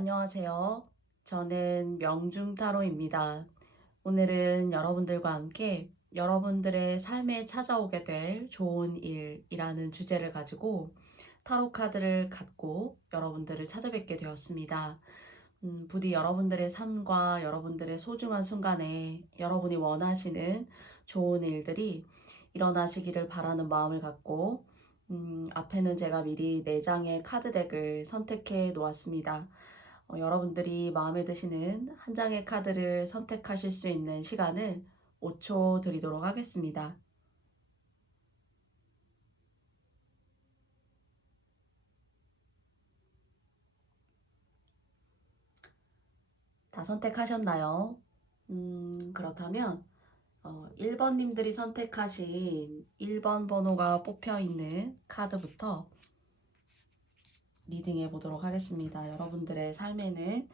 안녕하세요. 저는 명중타로입니다. 오늘은 여러분들과 함께 여러분들의 삶에 찾아오게 될 좋은 일이라는 주제를 가지고 타로 카드를 갖고 여러분들을 찾아뵙게 되었습니다. 부디 여러분들의 삶과 여러분들의 소중한 순간에 여러분이 원하시는 좋은 일들이 일어나시기를 바라는 마음을 갖고 앞에는 제가 미리 4장의 카드 덱을 선택해 놓았습니다. 여러분들이 마음에 드시는 한 장의 카드를 선택하실 수 있는 시간을 5초 드리도록 하겠습니다. 다 선택하셨나요? 그렇다면 1번님들이 선택하신 1번 번호가 뽑혀 있는 카드부터 리딩해 보도록 하겠습니다. 여러분들의 삶에는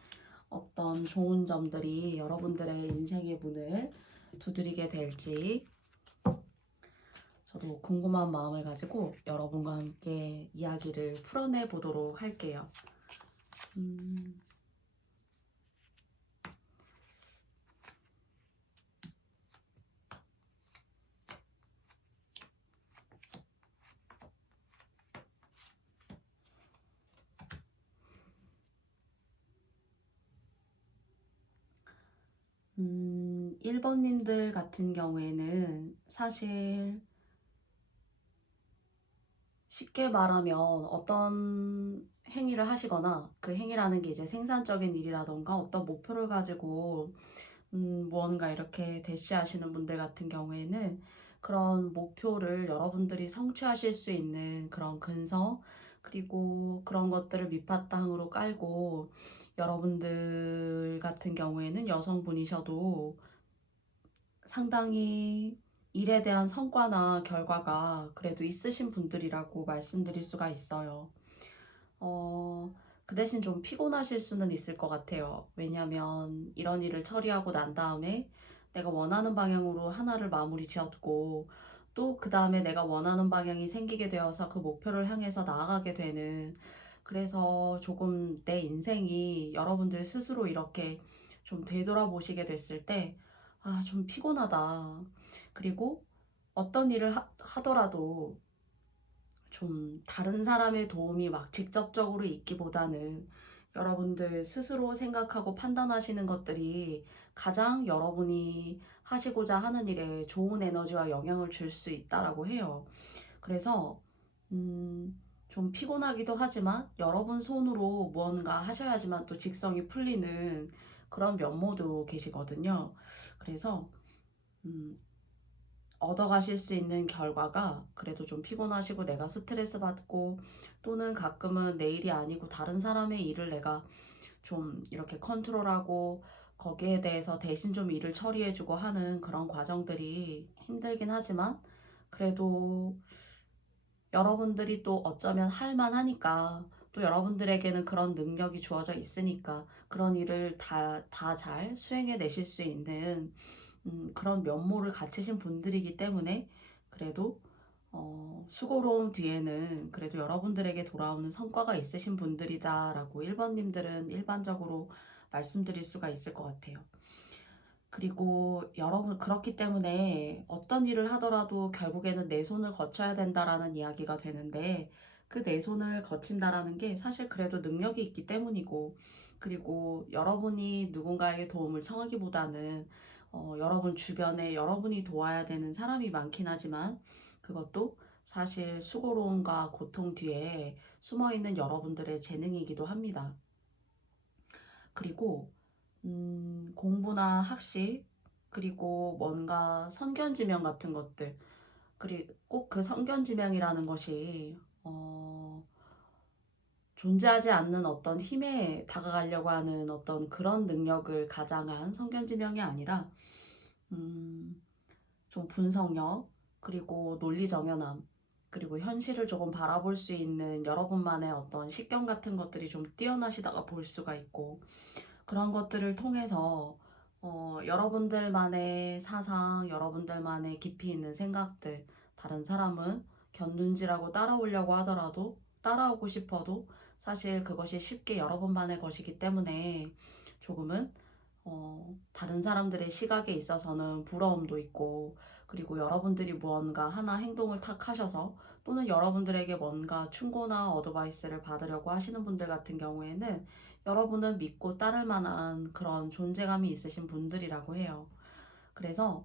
어떤 좋은 점들이 여러분들의 인생의 문을 두드리게 될지 저도 궁금한 마음을 가지고 여러분과 함께 이야기를 풀어내 보도록 할게요. 1번님들 같은 경우에는 사실 쉽게 말하면 어떤 행위를 하시거나 그 행위라는 게 이제 생산적인 일이라던가 어떤 목표를 가지고 무언가 이렇게 대시하시는 분들 같은 경우에는 그런 목표를 여러분들이 성취하실 수 있는 그런 근성 그리고 그런 것들을 밑바탕으로 깔고 여러분들 같은 경우에는 여성분이셔도 상당히 일에 대한 성과나 결과가 그래도 있으신 분들이라고 말씀드릴 수가 있어요. 그 대신 좀 피곤하실 수는 있을 것 같아요. 왜냐면 이런 일을 처리하고 난 다음에 내가 원하는 방향으로 하나를 마무리 지었고 또 그 다음에 내가 원하는 방향이 생기게 되어서 그 목표를 향해서 나아가게 되는 그래서 조금 내 인생이 여러분들 스스로 이렇게 좀 되돌아보시게 됐을 때 좀 피곤하다. 그리고 어떤 일을 하더라도 좀 다른 사람의 도움이 막 직접적으로 있기보다는 여러분들 스스로 생각하고 판단하시는 것들이 가장 여러분이 하시고자 하는 일에 좋은 에너지와 영향을 줄 수 있다라고 해요. 그래서 좀 피곤하기도 하지만 여러분 손으로 무언가 하셔야지만 또 직성이 풀리는 그런 면모도 계시거든요. 그래서 음, 얻어가실 수 있는 결과가 그래도 좀 피곤하시고 내가 스트레스 받고 또는 가끔은 내 일이 아니고 다른 사람의 일을 내가 좀 이렇게 컨트롤하고 거기에 대해서 대신 좀 일을 처리해주고 하는 그런 과정들이 힘들긴 하지만 그래도 여러분들이 또 어쩌면 할만하니까 또 여러분들에게는 그런 능력이 주어져 있으니까 그런 일을 다 잘 수행해 내실 수 있는 그런 면모를 갖추신 분들이기 때문에 그래도 수고로움 뒤에는 그래도 여러분들에게 돌아오는 성과가 있으신 분들이다라고 1번님들은 일반적으로 말씀드릴 수가 있을 것 같아요. 그리고 여러분 그렇기 때문에 어떤 일을 하더라도 결국에는 내 손을 거쳐야 된다라는 이야기가 되는데 그 내 손을 거친다라는 게 사실 그래도 능력이 있기 때문이고 그리고 여러분이 누군가에게 도움을 청하기보다는 여러분 주변에 여러분이 도와야 되는 사람이 많긴 하지만 그것도 사실 수고로움과 고통 뒤에 숨어있는 여러분들의 재능이기도 합니다. 그리고 공부나 학식, 그리고 뭔가 선견지명 같은 것들, 그리고 꼭 그 선견지명이라는 것이, 존재하지 않는 어떤 힘에 다가가려고 하는 어떤 그런 능력을 가장한 선견지명이 아니라, 음, 좀 분석력, 그리고 논리정연함, 그리고 현실을 조금 바라볼 수 있는 여러분만의 어떤 식견 같은 것들이 좀 뛰어나시다가 볼 수가 있고, 그런 것들을 통해서 여러분들만의 사상, 여러분들만의 깊이 있는 생각들, 다른 사람은 곁눈질하고 따라오려고 하더라도 따라오고 싶어도 사실 그것이 쉽게 여러분만의 것이기 때문에 조금은 다른 사람들의 시각에 있어서는 부러움도 있고, 그리고 여러분들이 무언가 하나 행동을 탁 하셔서 또는 여러분들에게 뭔가 충고나 어드바이스를 받으려고 하시는 분들 같은 경우에는 여러분은 믿고 따를 만한 그런 존재감이 있으신 분들이라고 해요. 그래서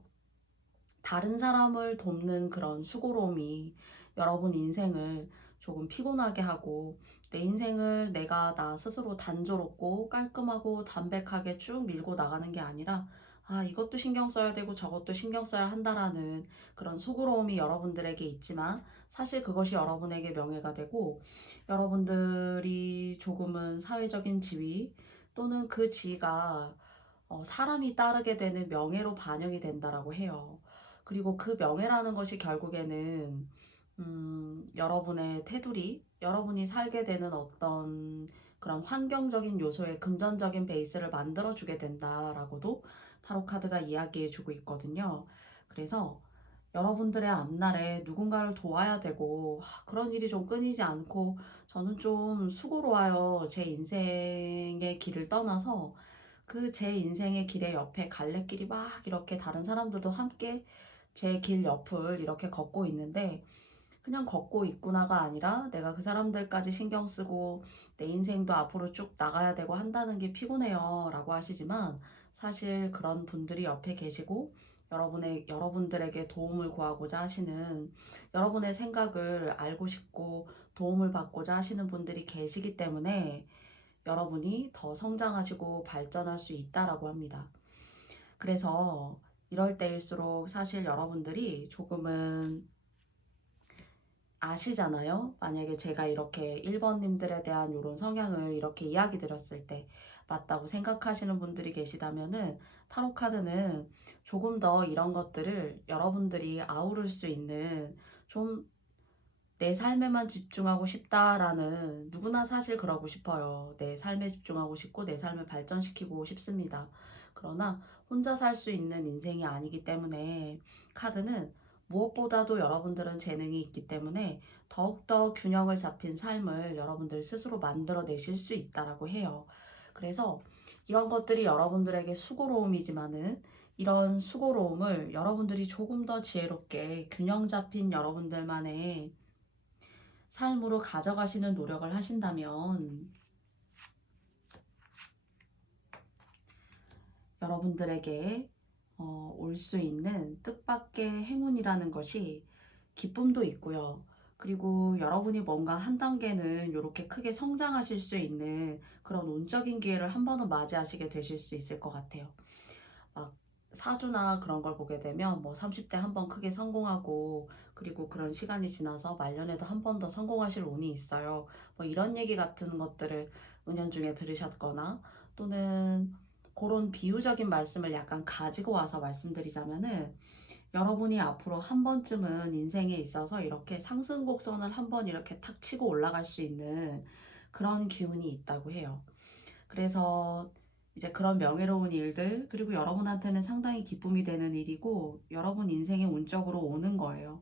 다른 사람을 돕는 그런 수고로움이 여러분 인생을 조금 피곤하게 하고, 내 인생을 내가 나 스스로 단조롭고 깔끔하고 담백하게 쭉 밀고 나가는 게 아니라, 아, 이것도 신경 써야 되고 저것도 신경 써야 한다라는 그런 수고로움이 여러분들에게 있지만, 사실 그것이 여러분에게 명예가 되고, 여러분들이 조금은 사회적인 지위 또는 그 지위가 사람이 따르게 되는 명예로 반영이 된다라고 해요. 그리고 그 명예라는 것이 결국에는 여러분의 테두리, 여러분이 살게 되는 어떤 그런 환경적인 요소의 금전적인 베이스를 만들어주게 된다라고도 타로 카드가 이야기해주고 있거든요. 그래서 여러분들의 앞날에 누군가를 도와야 되고 그런 일이 좀 끊이지 않고, 저는 좀 수고로워요. 제 인생의 길을 떠나서 그 제 인생의 길의 옆에 갈래길이 막 이렇게 다른 사람들도 함께 제 길 옆을 이렇게 걷고 있는데, 그냥 걷고 있구나가 아니라 내가 그 사람들까지 신경 쓰고 내 인생도 앞으로 쭉 나가야 되고 한다는 게 피곤해요 라고 하시지만, 사실 그런 분들이 옆에 계시고 여러분들에게 도움을 구하고자 하시는, 여러분의 생각을 알고 싶고 도움을 받고자 하시는 분들이 계시기 때문에 여러분이 더 성장하시고 발전할 수 있다라고 합니다. 그래서 이럴 때일수록 사실 여러분들이 조금은 아시잖아요. 만약에 제가 이렇게 1번님들에 대한 이런 성향을 이렇게 이야기 드렸을 때 맞다고 생각하시는 분들이 계시다면은, 타로 카드는 조금 더 이런 것들을 여러분들이 아우를 수 있는, 좀 내 삶에만 집중하고 싶다라는, 누구나 사실 그러고 싶어요. 내 삶에 집중하고 싶고 내 삶을 발전시키고 싶습니다. 그러나 혼자 살 수 있는 인생이 아니기 때문에, 카드는 무엇보다도 여러분들은 재능이 있기 때문에 더욱더 균형을 잡힌 삶을 여러분들 스스로 만들어내실 수 있다라고 해요. 그래서 이런 것들이 여러분들에게 수고로움이지만은, 이런 수고로움을 여러분들이 조금 더 지혜롭게 균형 잡힌 여러분들만의 삶으로 가져가시는 노력을 하신다면, 여러분들에게 올 수 있는 뜻밖의 행운이라는 것이 기쁨도 있고요. 그리고 여러분이 뭔가 한 단계는 이렇게 크게 성장하실 수 있는 그런 운적인 기회를 한 번은 맞이하시게 되실 수 있을 것 같아요. 막 사주나 그런 걸 보게 되면 뭐 30대 한 번 크게 성공하고, 그리고 그런 시간이 지나서 말년에도 한 번 더 성공하실 운이 있어요. 뭐 이런 얘기 같은 것들을 은연중에 들으셨거나, 또는 그런 비유적인 말씀을 약간 가지고 와서 말씀드리자면은, 여러분이 앞으로 한 번쯤은 인생에 있어서 이렇게 상승 곡선을 한 번 이렇게 탁 치고 올라갈 수 있는 그런 기운이 있다고 해요. 그래서 이제 그런 명예로운 일들, 그리고 여러분한테는 상당히 기쁨이 되는 일이고 여러분 인생에 운적으로 오는 거예요.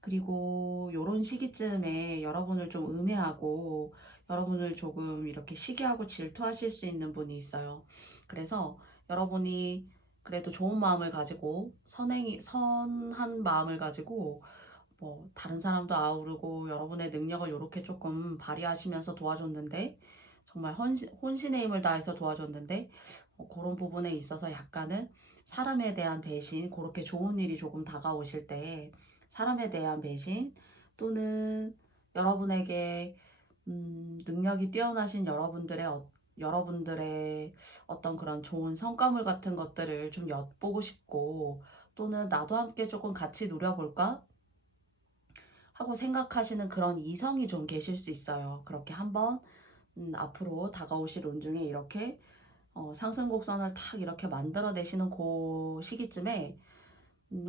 그리고 요런 시기쯤에 여러분을 좀 음해하고 여러분을 조금 이렇게 시기하고 질투하실 수 있는 분이 있어요. 그래서 여러분이 그래도 좋은 마음을 가지고 선한 마음을 가지고 뭐 다른 사람도 아우르고 여러분의 능력을 이렇게 조금 발휘하시면서 도와줬는데, 정말 혼신의 힘을 다해서 도와줬는데, 그런 부분에 있어서 약간은 사람에 대한 배신, 그렇게 좋은 일이 조금 다가오실 때 사람에 대한 배신, 또는 여러분에게 능력이 뛰어나신 여러분들의 어떤 그런 좋은 성과물 같은 것들을 좀 엿보고 싶고, 또는 나도 함께 조금 같이 누려볼까 하고 생각하시는 그런 이성이 좀 계실 수 있어요. 그렇게 한번 앞으로 다가오실 운 중에 이렇게 상승곡선을 탁 이렇게 만들어내시는 그 시기쯤에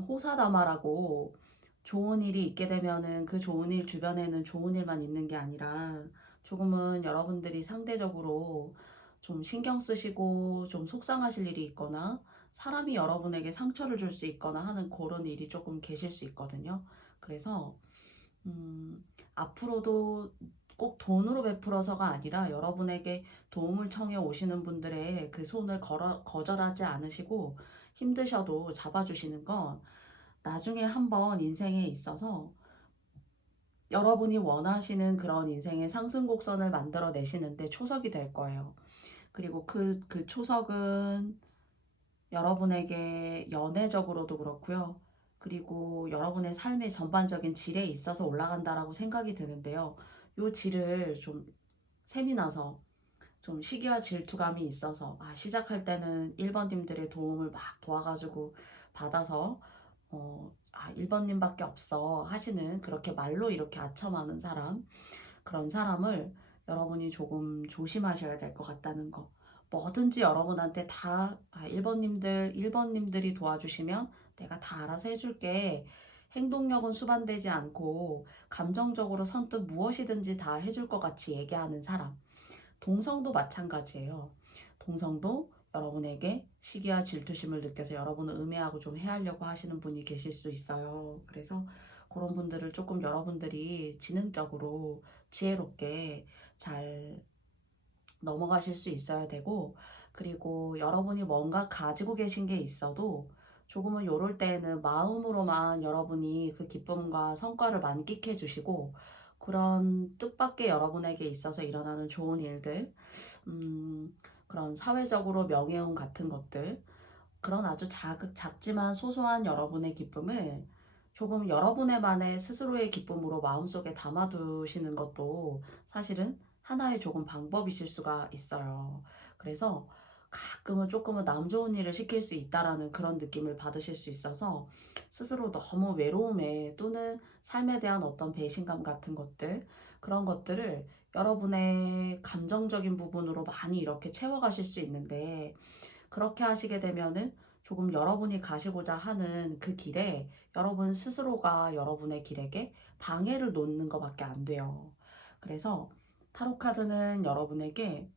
호사다마라고, 좋은 일이 있게 되면은 그 좋은 일 주변에는 좋은 일만 있는 게 아니라 조금은 여러분들이 상대적으로 좀 신경 쓰시고 좀 속상하실 일이 있거나 사람이 여러분에게 상처를 줄 수 있거나 하는 그런 일이 조금 계실 수 있거든요. 그래서 앞으로도 꼭 돈으로 베풀어서가 아니라 여러분에게 도움을 청해 오시는 분들의 그 손을 거절하지 않으시고 힘드셔도 잡아주시는 건 나중에 한번 인생에 있어서 여러분이 원하시는 그런 인생의 상승곡선을 만들어 내시는데 초석이 될 거예요. 그리고 그 초석은 여러분에게 연애적으로도 그렇고요. 그리고 여러분의 삶의 전반적인 질에 있어서 올라간다라고 생각이 드는데요. 요 질을 좀 셈이 나서 좀 시기와 질투감이 있어서 시작할 때는 1번님들의 도움을 막 도와가지고 받아서 1번님밖에 없어 하시는 그렇게 말로 이렇게 아첨하는 사람, 그런 사람을 여러분이 조금 조심하셔야 될 것 같다는 거. 뭐든지 여러분한테 다 1번님들이 도와주시면 내가 다 알아서 해줄게. 행동력은 수반되지 않고 감정적으로 선뜻 무엇이든지 다 해줄 것 같이 얘기하는 사람. 동성도 마찬가지예요. 동성도 여러분에게 시기와 질투심을 느껴서 여러분을 음해하고 좀 해하려고 하시는 분이 계실 수 있어요. 그래서 그런 분들을 조금 여러분들이 지능적으로 지혜롭게 잘 넘어가실 수 있어야 되고, 그리고 여러분이 뭔가 가지고 계신 게 있어도 조금은 요럴 때에는 마음으로만 여러분이 그 기쁨과 성과를 만끽해 주시고, 그런 뜻밖의 여러분에게 있어서 일어나는 좋은 일들, 그런 사회적으로 명예운 같은 것들, 그런 아주 작지만 소소한 여러분의 기쁨을 조금 여러분의만의 스스로의 기쁨으로 마음속에 담아두시는 것도 사실은 하나의 조금 방법이실 수가 있어요. 그래서 가끔은 조금은 남 좋은 일을 시킬 수 있다라는 그런 느낌을 받으실 수 있어서 스스로 너무 외로움에 또는 삶에 대한 어떤 배신감 같은 것들, 그런 것들을 여러분의 감정적인 부분으로 많이 이렇게 채워가실 수 있는데, 그렇게 하시게 되면은 조금 여러분이 가시고자 하는 그 길에 여러분 스스로가 여러분의 길에게 방해를 놓는 것밖에 안 돼요. 그래서 타로 카드는 여러분에게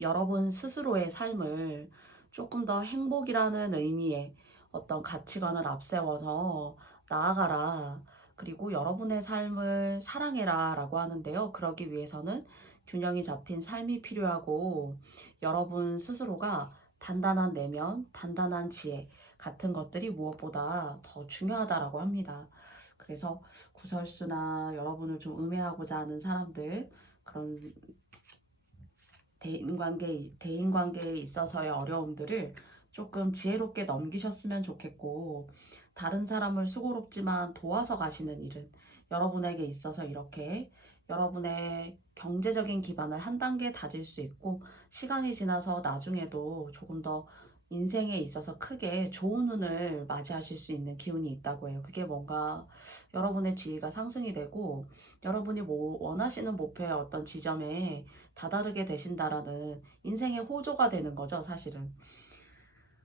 여러분 스스로의 삶을 조금 더 행복이라는 의미의 어떤 가치관을 앞세워서 나아가라. 그리고 여러분의 삶을 사랑해라 라고 하는데요. 그러기 위해서는 균형이 잡힌 삶이 필요하고 여러분 스스로가 단단한 내면, 단단한 지혜 같은 것들이 무엇보다 더 중요하다라고 합니다. 그래서 구설수나 여러분을 좀 음해하고자 하는 사람들, 그런 대인관계에 있어서의 어려움들을 조금 지혜롭게 넘기셨으면 좋겠고, 다른 사람을 수고롭지만 도와서 가시는 일은 여러분에게 있어서 이렇게 여러분의 경제적인 기반을 한 단계 다질 수 있고, 시간이 지나서 나중에도 조금 더 인생에 있어서 크게 좋은 운을 맞이하실 수 있는 기운이 있다고 해요. 그게 뭔가 여러분의 지위가 상승이 되고 여러분이 원하시는 목표의 어떤 지점에 다다르게 되신다라는 인생의 호조가 되는 거죠, 사실은.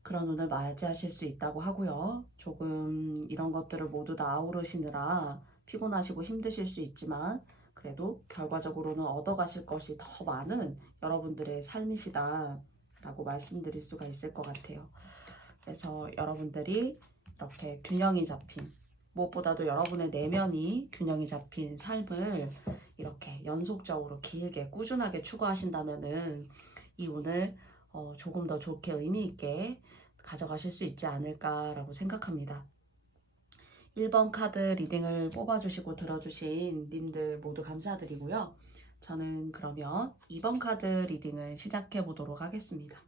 그런 운을 맞이하실 수 있다고 하고요. 조금 이런 것들을 모두 다 아우르시느라 피곤하시고 힘드실 수 있지만 그래도 결과적으로는 얻어가실 것이 더 많은 여러분들의 삶이시다라고 말씀드릴 수가 있을 것 같아요. 그래서 여러분들이 이렇게 균형이 잡힌, 무엇보다도 여러분의 내면이 균형이 잡힌 삶을 이렇게 연속적으로 길게 꾸준하게 추구하신다면은 이 운을 조금 더 좋게 의미 있게 가져가실 수 있지 않을까라고 생각합니다. 1번 카드 리딩을 뽑아주시고 들어주신 님들 모두 감사드리고요. 저는 그러면 2번 카드 리딩을 시작해 보도록 하겠습니다.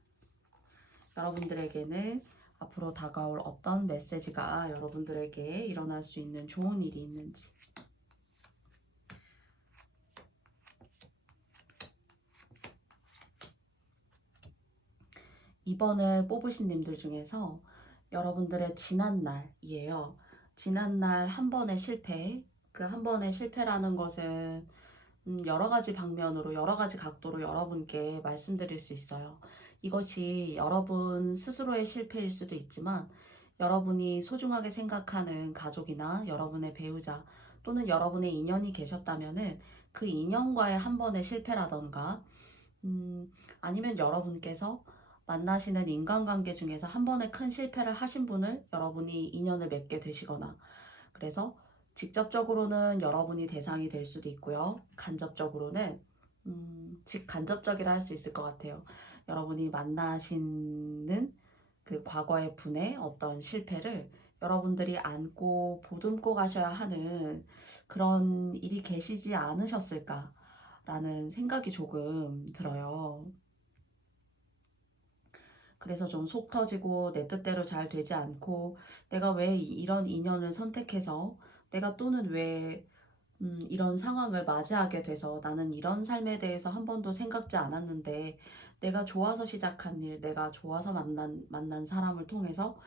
여러분들에게는 앞으로 다가올 어떤 메시지가 여러분들에게 일어날 수 있는 좋은 일이 있는지, 2번을 뽑으신 님들 중에서 여러분들의 지난날이에요. 지난날 한 번의 실패, 그 한 번의 실패라는 것은 여러 가지 방면으로, 여러 가지 각도로 여러분께 말씀드릴 수 있어요. 이것이 여러분 스스로의 실패일 수도 있지만 여러분이 소중하게 생각하는 가족이나 여러분의 배우자 또는 여러분의 인연이 계셨다면은 그 인연과의 한 번의 실패라던가 아니면 여러분께서 만나시는 인간관계 중에서 한 번의 큰 실패를 하신 분을 여러분이 인연을 맺게 되시거나, 그래서 직접적으로는 여러분이 대상이 될 수도 있고요. 간접적으로는 직간접적이라 할 수 있을 것 같아요. 여러분이 만나시는 그 과거의 분의 어떤 실패를 여러분들이 안고 보듬고 가셔야 하는 그런 일이 계시지 않으셨을까라는 생각이 조금 들어요. 그래서 좀 속 터지고 내 뜻대로 잘 되지 않고 내가 왜 이런 인연을 선택해서 내가 또는 왜 이런 상황을 맞이하게 돼서 나는 이런 삶에 대해서 한 번도 생각지 않았는데 내가 좋아서 시작한 일, 내가 좋아서 만난 사람을 통해서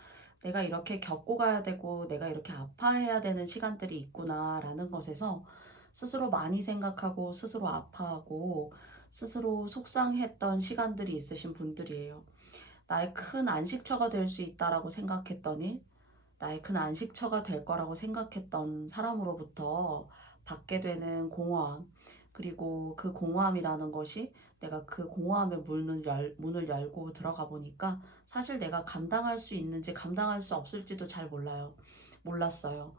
내가 이렇게 겪고 가야 되고 내가 이렇게 아파해야 되는 시간들이 있구나라는 것에서 스스로 많이 생각하고 스스로 아파하고 스스로 속상했던 시간들이 있으신 분들이에요. 나의 큰 안식처가 될 수 있다라고 생각했던 일, 나의 큰 안식처가 될 거라고 생각했던 사람으로부터 받게 되는 공허함, 그리고 그 공허함이라는 것이 내가 그 공허함의 문을 열고 들어가 보니까 사실 내가 감당할 수 있는지 감당할 수 없을지도 잘 몰랐어요.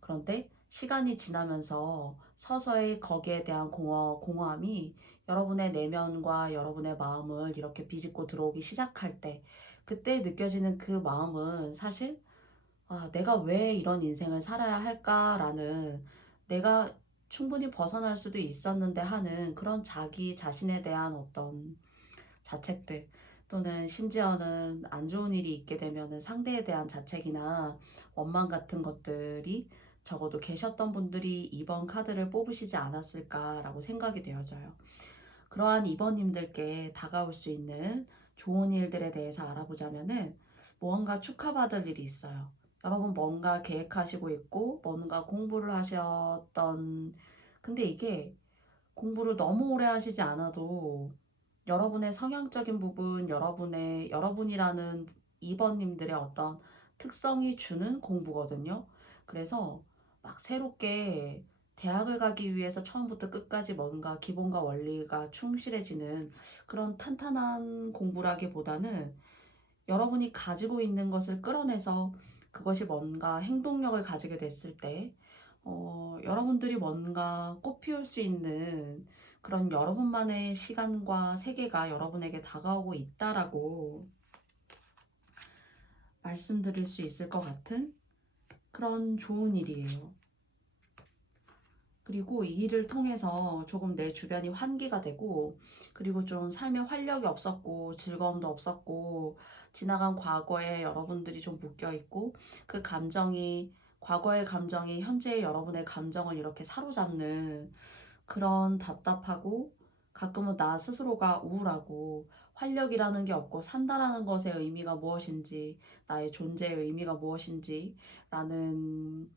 그런데 시간이 지나면서 서서히 거기에 대한 공허함이 여러분의 내면과 여러분의 마음을 이렇게 비집고 들어오기 시작할 때, 그때 느껴지는 그 마음은 사실 내가 왜 이런 인생을 살아야 할까라는, 내가 충분히 벗어날 수도 있었는데 하는 그런 자기 자신에 대한 어떤 자책들, 또는 심지어는 안 좋은 일이 있게 되면은 상대에 대한 자책이나 원망 같은 것들이 적어도 계셨던 분들이 2번 카드를 뽑으시지 않았을까라고 생각이 되어져요. 그러한 2번님들께 다가올 수 있는 좋은 일들에 대해서 알아보자면은 무언가 축하받을 일이 있어요. 여러분 뭔가 계획하시고 있고 뭔가 공부를 하셨던, 근데 이게 공부를 너무 오래 하시지 않아도 여러분의 성향적인 부분, 여러분이라는 2번님들의 어떤 특성이 주는 공부거든요. 그래서 막 새롭게 대학을 가기 위해서 처음부터 끝까지 뭔가 기본과 원리가 충실해지는 그런 탄탄한 공부라기보다는 여러분이 가지고 있는 것을 끌어내서 그것이 뭔가 행동력을 가지게 됐을 때, 여러분들이 뭔가 꽃피울 수 있는 그런 여러분만의 시간과 세계가 여러분에게 다가오고 있다라고 말씀드릴 수 있을 것 같은 그런 좋은 일이에요. 그리고 이 일을 통해서 조금 내 주변이 환기가 되고, 그리고 좀 삶에 활력이 없었고 즐거움도 없었고 지나간 과거에 여러분들이 좀 묶여 있고, 그 감정이, 과거의 감정이 현재의 여러분의 감정을 이렇게 사로잡는 그런 답답하고, 가끔은 나 스스로가 우울하고 활력이라는 게 없고 산다라는 것의 의미가 무엇인지, 나의 존재의 의미가 무엇인지 라는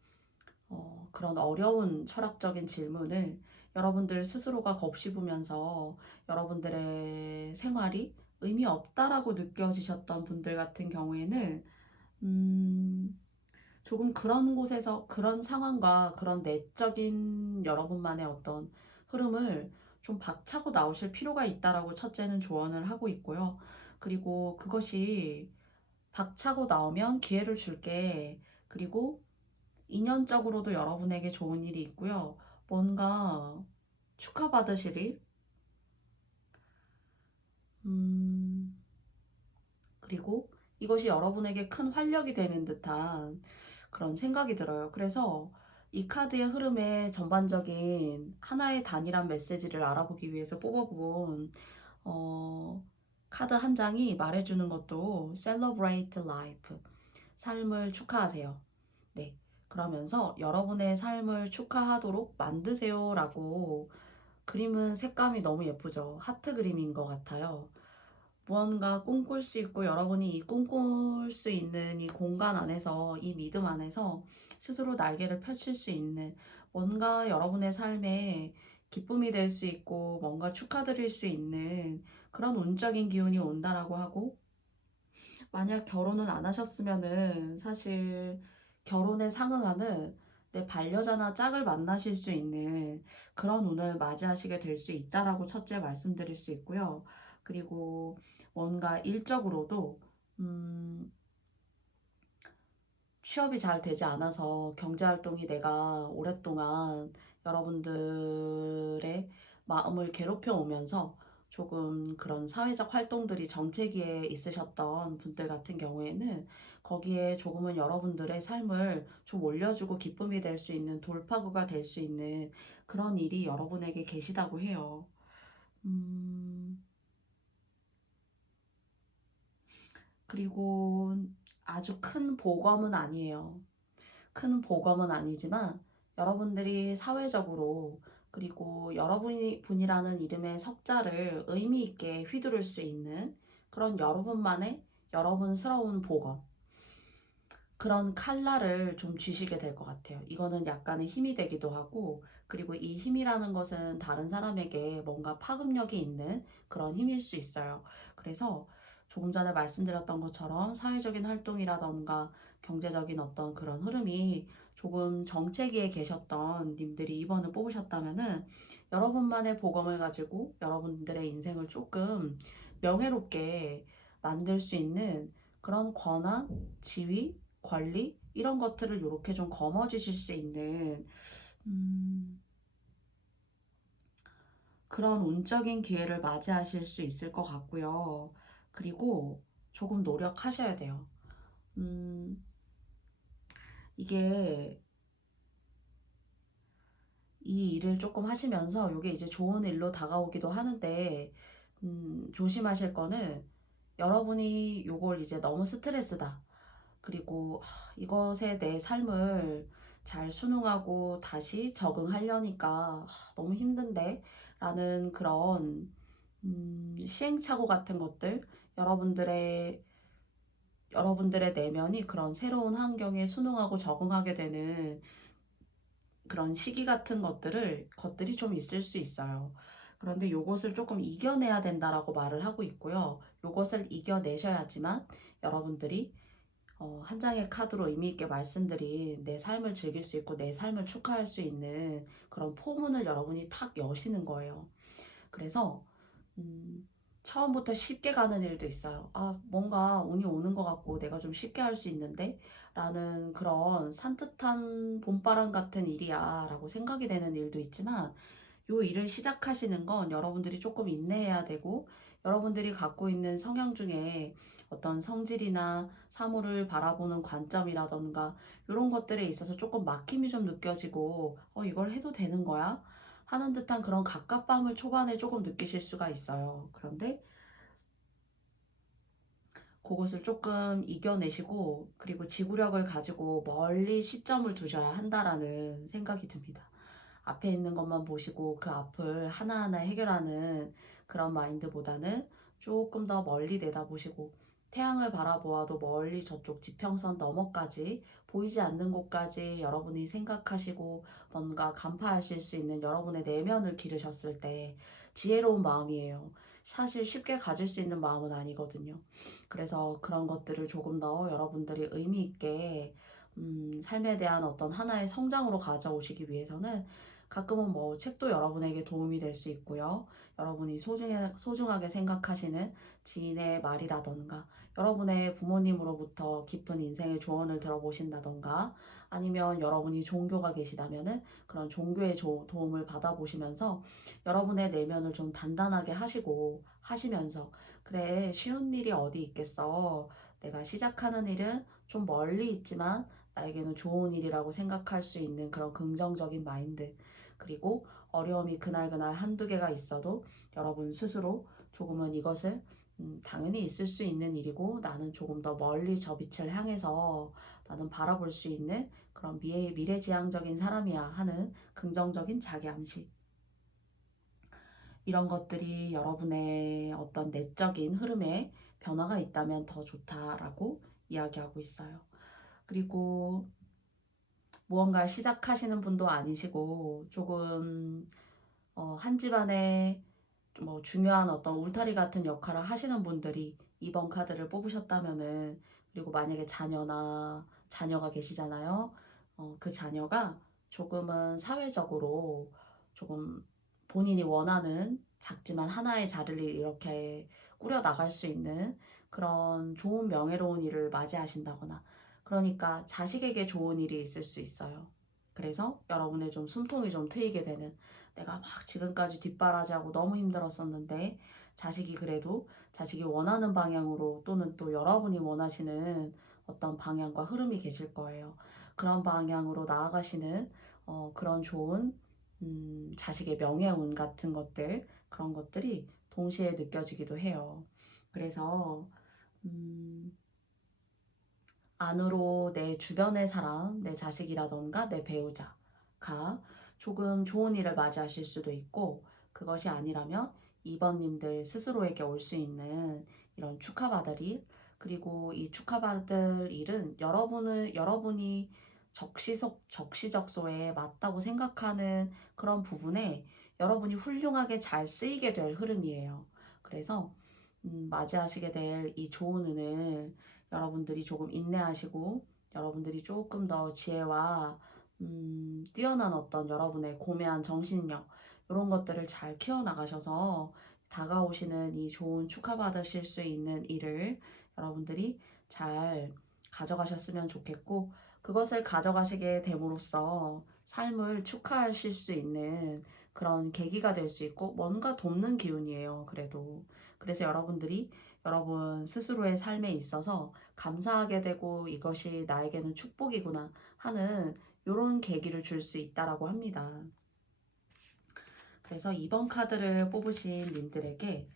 그런 어려운 철학적인 질문을 여러분들 스스로가 곱씹으면서 여러분들의 생활이 의미 없다라고 느껴지셨던 분들 같은 경우에는 조금 그런 곳에서 그런 상황과 그런 내적인 여러분만의 어떤 흐름을 좀 박차고 나오실 필요가 있다라고 첫째는 조언을 하고 있고요. 그리고 그것이 박차고 나오면 기회를 줄게. 그리고 인연적으로도 여러분에게 좋은 일이 있고요. 뭔가 축하받으실 일? 음, 그리고 이것이 여러분에게 큰 활력이 되는 듯한 그런 생각이 들어요. 그래서 이 카드의 흐름의 전반적인 하나의 단일한 메시지를 알아보기 위해서 뽑아본 어, 카드 한 장이 말해주는 것도 Celebrate Life, 삶을 축하하세요. 네. 그러면서 여러분의 삶을 축하하도록 만드세요 라고, 그림은 색감이 너무 예쁘죠. 하트 그림인 것 같아요. 무언가 꿈꿀 수 있고 여러분이 이 꿈꿀 수 있는 이 공간 안에서, 이 믿음 안에서 스스로 날개를 펼칠 수 있는, 뭔가 여러분의 삶에 기쁨이 될 수 있고 뭔가 축하드릴 수 있는 그런 운적인 기운이 온다라고 하고, 만약 결혼을 안 하셨으면은 사실 결혼에 상응하는 내 반려자나 짝을 만나실 수 있는 그런 운을 맞이하시게 될 수 있다라고 첫째 말씀드릴 수 있고요. 그리고 뭔가 일적으로도 음, 취업이 잘 되지 않아서 경제활동이 내가 오랫동안 여러분들의 마음을 괴롭혀 오면서 조금 그런 사회적 활동들이 정체기에 있으셨던 분들 같은 경우에는 거기에 조금은 여러분들의 삶을 좀 올려주고 기쁨이 될 수 있는 돌파구가 될 수 있는 그런 일이 여러분에게 계시다고 해요. 음, 그리고 아주 큰 복음은 아니에요. 큰 복음은 아니지만 여러분들이 사회적으로 그리고 여러분이라는 이름의 석자를 의미 있게 휘두를 수 있는 그런 여러분만의 여러분스러운 복음, 그런 칼날을 좀 쥐시게 될 것 같아요. 이거는 약간의 힘이 되기도 하고, 그리고 이 힘이라는 것은 다른 사람에게 뭔가 파급력이 있는 그런 힘일 수 있어요. 그래서 조금 전에 말씀드렸던 것처럼 사회적인 활동이라던가 경제적인 어떤 그런 흐름이 조금 정체기에 계셨던 님들이 2번을 뽑으셨다면은 여러분만의 복음을 가지고 여러분들의 인생을 조금 명예롭게 만들 수 있는 그런 권한, 지위, 권리 이런 것들을 이렇게 좀 거머쥐실 수 있는 음, 그런 운적인 기회를 맞이하실 수 있을 것 같고요. 그리고 조금 노력하셔야 돼요. 음, 이게 이 일을 조금 하시면서 이게 이제 좋은 일로 다가오기도 하는데 조심하실 거는 여러분이 요걸 이제 너무 스트레스다. 그리고 이것에 내 삶을 잘 순응하고 다시 적응하려니까 너무 힘든데 라는 그런 시행착오 같은 것들 여러분들의 여러분들의 내면이 그런 새로운 환경에 순응하고 적응하게 되는 그런 시기 같은 것들이 좀 있을 수 있어요. 그런데 요것을 조금 이겨내야 된다라고 말을 하고 있고요. 요것을 이겨내셔야지만 여러분들이 한 장의 카드로 의미 있게 말씀드린 내 삶을 즐길 수 있고 내 삶을 축하할 수 있는 그런 포문을 여러분이 탁 여시는 거예요. 그래서 음, 처음부터 쉽게 가는 일도 있어요. 뭔가 운이 오는 것 같고 내가 좀 쉽게 할 수 있는데 라는 그런 산뜻한 봄바람 같은 일이야 라고 생각이 되는 일도 있지만 요 일을 시작하시는 건 여러분들이 조금 인내해야 되고 여러분들이 갖고 있는 성향 중에 어떤 성질이나 사물을 바라보는 관점이라던가 이런 것들에 있어서 조금 막힘이 좀 느껴지고 이걸 해도 되는 거야? 하는 듯한 그런 갑갑함을 초반에 조금 느끼실 수가 있어요. 그런데 그것을 조금 이겨내시고 그리고 지구력을 가지고 멀리 시점을 두셔야 한다라는 생각이 듭니다. 앞에 있는 것만 보시고 그 앞을 하나하나 해결하는 그런 마인드보다는 조금 더 멀리 내다보시고 태양을 바라보아도 멀리 저쪽 지평선 너머까지 보이지 않는 곳까지 여러분이 생각하시고 뭔가 간파하실 수 있는 여러분의 내면을 기르셨을 때 지혜로운 마음이에요. 사실 쉽게 가질 수 있는 마음은 아니거든요. 그래서 그런 것들을 조금 더 여러분들이 의미 있게 삶에 대한 어떤 하나의 성장으로 가져오시기 위해서는 가끔은 뭐 책도 여러분에게 도움이 될 수 있고요. 여러분이 소중하게 생각하시는 지인의 말이라던가 여러분의 부모님으로부터 깊은 인생의 조언을 들어보신다던가 아니면 여러분이 종교가 계시다면은 그런 종교의 도움을 받아보시면서 여러분의 내면을 좀 단단하게 하시고 하시면서 그래 쉬운 일이 어디 있겠어. 내가 시작하는 일은 좀 멀리 있지만 나에게는 좋은 일이라고 생각할 수 있는 그런 긍정적인 마인드 그리고 어려움이 그날그날 한두 개가 있어도 여러분 스스로 조금은 이것을 당연히 있을 수 있는 일이고 나는 조금 더 멀리 저 빛을 향해서 나는 바라볼 수 있는 그런 미래지향적인 사람이야 하는 긍정적인 자기암시 이런 것들이 여러분의 어떤 내적인 흐름에 변화가 있다면 더 좋다라고 이야기하고 있어요. 그리고 무언가를 시작하시는 분도 아니시고 조금 한 집안에 뭐 중요한 어떤 울타리 같은 역할을 하시는 분들이 2번 카드를 뽑으셨다면은 그리고 만약에 자녀가 계시잖아요. 그 자녀가 조금은 사회적으로 조금 본인이 원하는 작지만 하나의 자리를 이렇게 꾸려 나갈 수 있는 그런 좋은 명예로운 일을 맞이하신다거나 그러니까 자식에게 좋은 일이 있을 수 있어요. 그래서 여러분의 좀 숨통이 좀 트이게 되는, 내가 막 지금까지 뒷바라지하고 너무 힘들었었는데 자식이 그래도 자식이 원하는 방향으로, 또는 또 여러분이 원하시는 어떤 방향과 흐름이 계실 거예요. 그런 방향으로 나아가시는 그런 좋은 자식의 명예운 같은 것들, 그런 것들이 동시에 느껴지기도 해요. 그래서 음, 안으로 내 주변의 사람, 내 자식이라던가 내 배우자가 조금 좋은 일을 맞이하실 수도 있고, 그것이 아니라면 2번님들 스스로에게 올 수 있는 이런 축하받을 일, 그리고 이 축하받을 일은 여러분이 적시적소에 맞다고 생각하는 그런 부분에 여러분이 훌륭하게 잘 쓰이게 될 흐름이에요. 그래서 맞이하시게 될 이 좋은 운을 여러분들이 조금 인내하시고, 여러분들이 조금 더 지혜와 뛰어난 어떤 여러분의 고매한 정신력, 이런 것들을 잘 키워나가셔서 다가오시는 이 좋은 축하받으실 수 있는 일을 여러분들이 잘 가져가셨으면 좋겠고, 그것을 가져가시게 됨으로써 삶을 축하하실 수 있는 그런 계기가 될 수 있고, 뭔가 돕는 기운이에요. 그래서 여러분들이 여러분 스스로의 삶에 있어서 감사하게 되고, 이것이 나에게는 축복이구나 하는 이런 계기를 줄 수 있다라고 합니다. 그래서 2번 카드를 뽑으신 님들에게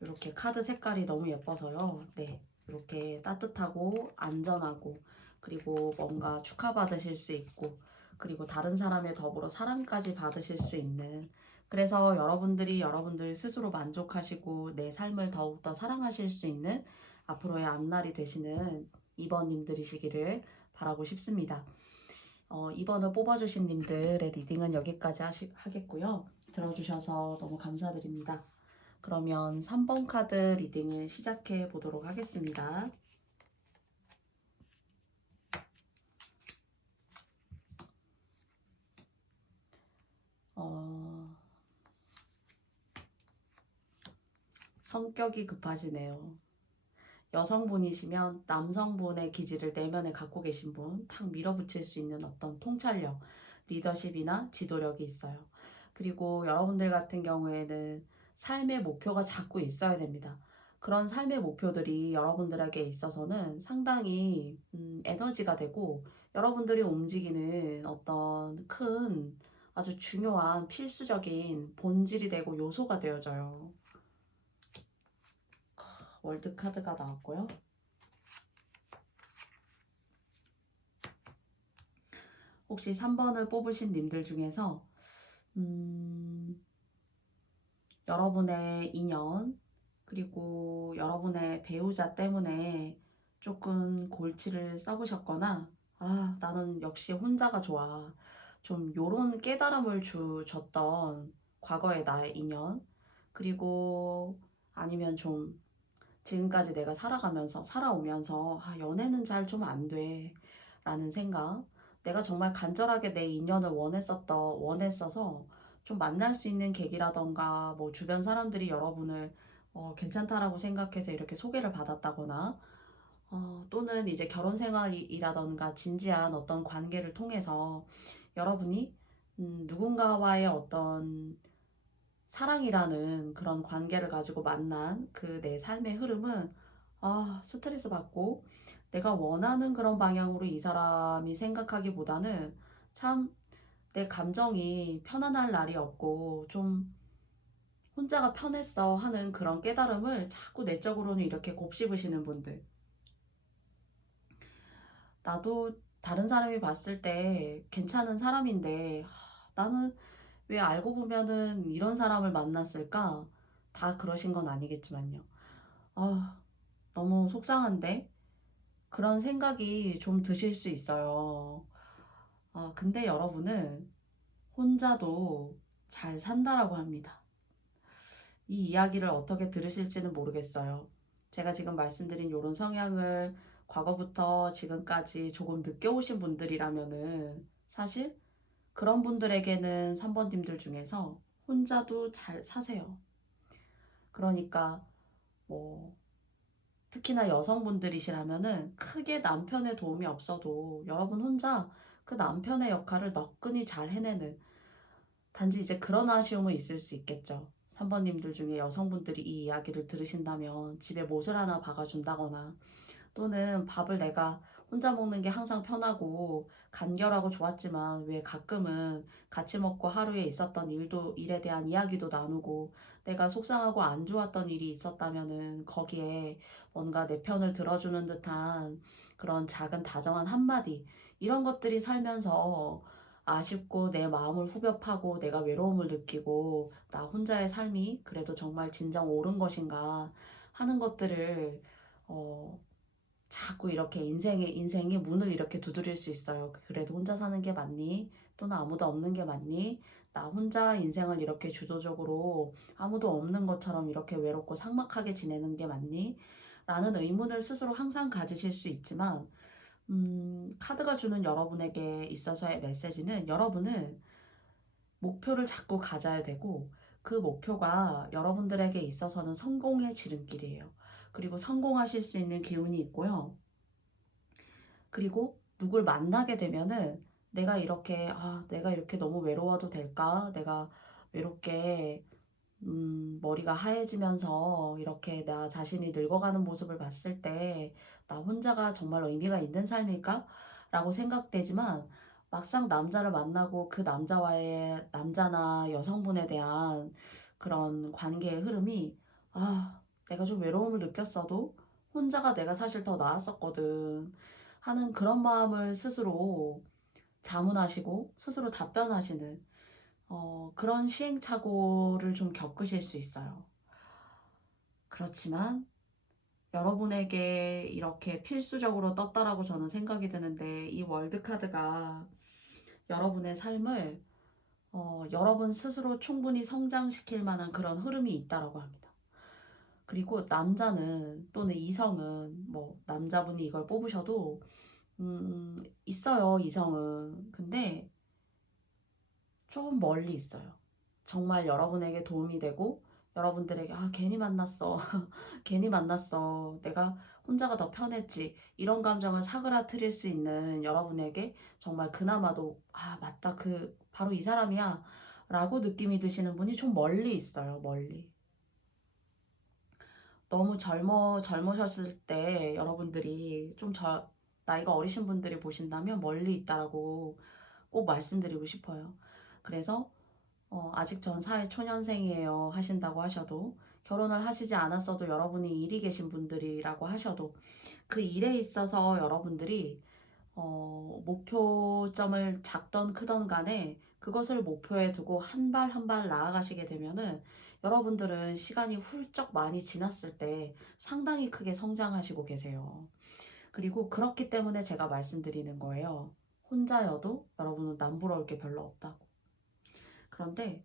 이렇게 카드 색깔이 너무 예뻐서요. 네, 이렇게 따뜻하고 안전하고, 그리고 뭔가 축하받으실 수 있고, 그리고 다른 사람의 더불어 사랑까지 받으실 수 있는, 그래서 여러분들이 여러분들 스스로 만족하시고 내 삶을 더욱더 사랑하실 수 있는 앞으로의 앞날이 되시는 2번님들이시기를 바라고 싶습니다. 2번을 뽑아주신 님들의 리딩은 여기까지 하겠고요. 들어주셔서 너무 감사드립니다. 그러면 3번 카드 리딩을 시작해 보도록 하겠습니다. 성격이 급하시네요. 여성분이시면 남성분의 기질을 내면에 갖고 계신 분, 탁 밀어붙일 수 있는 어떤 통찰력, 리더십이나 지도력이 있어요. 그리고 여러분들 같은 경우에는 삶의 목표가 자꾸 있어야 됩니다. 그런 삶의 목표들이 여러분들에게 있어서는 상당히 에너지가 되고, 여러분들이 움직이는 어떤 큰 아주 중요한 필수적인 본질이 되고 요소가 되어져요. 월드 카드가 나왔고요. 혹시 3번을 뽑으신 님들 중에서 여러분의 인연, 그리고 여러분의 배우자 때문에 조금 골치를 써보셨거나, 아, 나는 역시 혼자가 좋아, 좀 요런 깨달음을 줬던 과거의 나의 인연, 그리고 아니면 좀 지금까지 내가 살아오면서 연애는 잘 좀 안 돼 라는 생각, 내가 정말 간절하게 내 인연을 원했어서 좀 만날 수 있는 계기라던가, 뭐 주변 사람들이 여러분을 괜찮다라고 생각해서 이렇게 소개를 받았다거나, 또는 이제 결혼 생활이라던가 진지한 어떤 관계를 통해서 여러분이 누군가와의 어떤 사랑이라는 그런 관계를 가지고 만난 그 내 삶의 흐름은, 스트레스 받고 내가 원하는 그런 방향으로 이 사람이 생각하기보다는 참 내 감정이 편안할 날이 없고 좀 혼자가 편했어 하는 그런 깨달음을 자꾸 내적으로는 이렇게 곱씹으시는 분들, 나도 다른 사람이 봤을 때 괜찮은 사람인데 나는 왜 알고 보면은 이런 사람을 만났을까? 다 그러신 건 아니겠지만요. 아, 너무 속상한데? 그런 생각이 좀 드실 수 있어요. 근데 여러분은 혼자도 잘 산다라고 합니다. 이 이야기를 어떻게 들으실지는 모르겠어요. 제가 지금 말씀드린 이런 성향을 과거부터 지금까지 조금 느껴오신 분들이라면은 사실 그런 분들에게는 3번님들 중에서 혼자도 잘 사세요. 그러니까 뭐 특히나 여성분들이시라면은 크게 남편의 도움이 없어도 여러분 혼자 그 남편의 역할을 너끈히 잘 해내는, 단지 이제 그런 아쉬움은 있을 수 있겠죠. 3번님들 중에 여성분들이 이 이야기를 들으신다면 집에 못을 하나 박아준다거나, 또는 밥을 내가 혼자 먹는 게 항상 편하고 간결하고 좋았지만 왜 가끔은 같이 먹고 하루에 있었던 일에 대한 이야기도 나누고 내가 속상하고 안 좋았던 일이 있었다면은 거기에 뭔가 내 편을 들어주는 듯한 그런 작은 다정한 한마디, 이런 것들이 살면서 아쉽고 내 마음을 후벼 파고 내가 외로움을 느끼고 나 혼자의 삶이 그래도 정말 진정 옳은 것인가 하는 것들을 어, 자꾸 이렇게 인생이 문을 이렇게 두드릴 수 있어요. 그래도 혼자 사는 게 맞니? 또는 아무도 없는 게 맞니? 나 혼자 인생을 이렇게 주도적으로 아무도 없는 것처럼 이렇게 외롭고 삭막하게 지내는 게 맞니? 라는 의문을 스스로 항상 가지실 수 있지만, 카드가 주는 여러분에게 있어서의 메시지는, 여러분은 목표를 자꾸 가져야 되고 그 목표가 여러분들에게 있어서는 성공의 지름길이에요. 그리고 성공하실 수 있는 기운이 있고요. 그리고 누굴 만나게 되면은 내가 이렇게 너무 외로워도 될까? 내가 외롭게 머리가 하얘지면서 이렇게 나 자신이 늙어가는 모습을 봤을 때 나 혼자가 정말 의미가 있는 삶일까? 라고 생각되지만, 막상 남자를 만나고 그 남자나 여성분에 대한 그런 관계의 흐름이, 내가 좀 외로움을 느꼈어도 혼자가 내가 사실 더 나았었거든 하는 그런 마음을 스스로 자문하시고 스스로 답변하시는 그런 시행착오를 좀 겪으실 수 있어요. 그렇지만 여러분에게 이렇게 필수적으로 떴다라고 저는 생각이 드는데, 이 월드카드가 여러분의 삶을 여러분 스스로 충분히 성장시킬 만한 그런 흐름이 있다라고 합니다. 그리고 남자는 또는 이성은, 뭐 남자분이 이걸 뽑으셔도 있어요, 이성은. 근데 좀 멀리 있어요. 정말 여러분에게 도움이 되고 여러분들에게 괜히 만났어. 괜히 만났어. 내가 혼자가 더 편했지. 이런 감정을 사그라뜨릴 수 있는 여러분에게 정말 그나마도 맞다. 바로 이 사람이야. 라고 느낌이 드시는 분이 좀 멀리 있어요. 멀리. 너무 젊으셨을 때 여러분들이 나이가 어리신 분들이 보신다면 멀리 있다라고 꼭 말씀드리고 싶어요. 그래서 아직 전 사회 초년생이에요 하신다고 하셔도, 결혼을 하시지 않았어도 여러분이 일이 계신 분들이라고 하셔도, 그 일에 있어서 여러분들이 목표점을 작던 크던 간에 그것을 목표에 두고 한 발 한 발 나아가시게 되면은 여러분들은 시간이 훌쩍 많이 지났을 때 상당히 크게 성장하시고 계세요. 그리고 그렇기 때문에 제가 말씀드리는 거예요. 혼자여도 여러분은 남부러울 게 별로 없다고. 그런데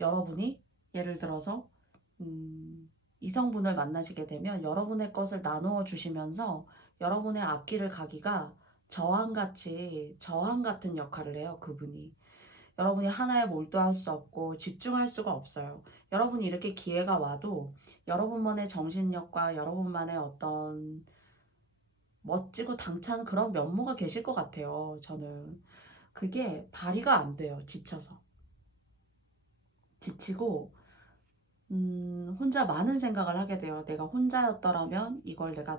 여러분이 예를 들어서 이성분을 만나시게 되면 여러분의 것을 나누어 주시면서 여러분의 앞길을 가기가 저항 같은 역할을 해요, 그분이. 여러분이 하나에 몰두할 수 없고 집중할 수가 없어요. 여러분이 이렇게 기회가 와도 여러분만의 정신력과 여러분만의 어떤 멋지고 당찬 그런 면모가 계실 것 같아요, 저는. 그게 발휘가 안 돼요, 지쳐서. 지치고 혼자 많은 생각을 하게 돼요. 내가 혼자였더라면 이걸 내가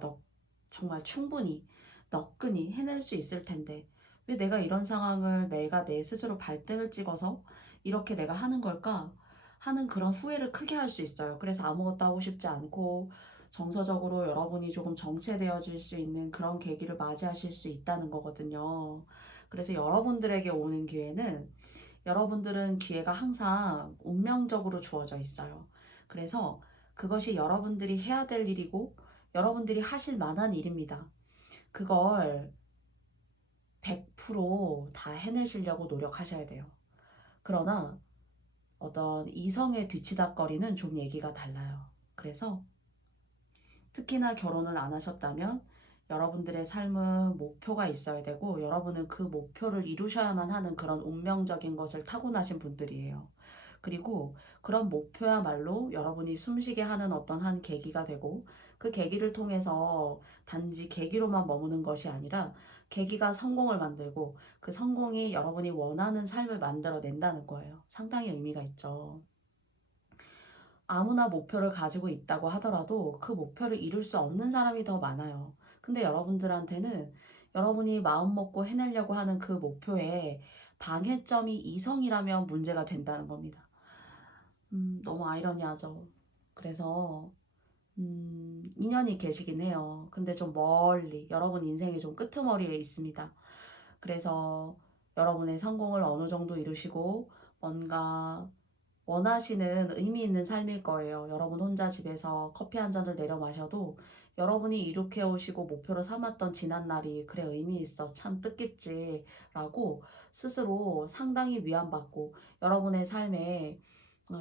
정말 충분히 너끈히 해낼 수 있을 텐데 왜 내가 이런 상황을 내가 내 스스로 발등을 찍어서 이렇게 내가 하는 걸까 하는 그런 후회를 크게 할 수 있어요. 그래서 아무것도 하고 싶지 않고 정서적으로 여러분이 조금 정체되어질 수 있는 그런 계기를 맞이하실 수 있다는 거거든요. 그래서 여러분들에게 오는 기회는, 여러분들은 기회가 항상 운명적으로 주어져 있어요. 그래서 그것이 여러분들이 해야 될 일이고 여러분들이 하실 만한 일입니다. 그걸 100%다 해내시려고 노력하셔야 돼요. 그러나 어떤 이성의 뒤치다꺼리는 좀 얘기가 달라요. 그래서 특히나 결혼을 안 하셨다면 여러분들의 삶은 목표가 있어야 되고 여러분은 그 목표를 이루셔야만 하는 그런 운명적인 것을 타고나신 분들이에요. 그리고 그런 목표야말로 여러분이 숨쉬게 하는 어떤 한 계기가 되고 그 계기를 통해서 단지 계기로만 머무는 것이 아니라 계기가 성공을 만들고 그 성공이 여러분이 원하는 삶을 만들어낸다는 거예요. 상당히 의미가 있죠. 아무나 목표를 가지고 있다고 하더라도 그 목표를 이룰 수 없는 사람이 더 많아요. 근데 여러분들한테는 여러분이 마음먹고 해내려고 하는 그 목표에 방해점이 이성이라면 문제가 된다는 겁니다. 너무 아이러니하죠. 그래서 인연이 계시긴 해요. 근데 좀 멀리 여러분 인생이 좀 끄트머리에 있습니다. 그래서 여러분의 성공을 어느 정도 이루시고 뭔가 원하시는 의미 있는 삶일 거예요. 여러분 혼자 집에서 커피 한 잔을 내려 마셔도 여러분이 이룩해 오시고 목표로 삼았던 지난 날이 그래 의미 있어 참 뜻깊지라고 스스로 상당히 위안받고 여러분의 삶에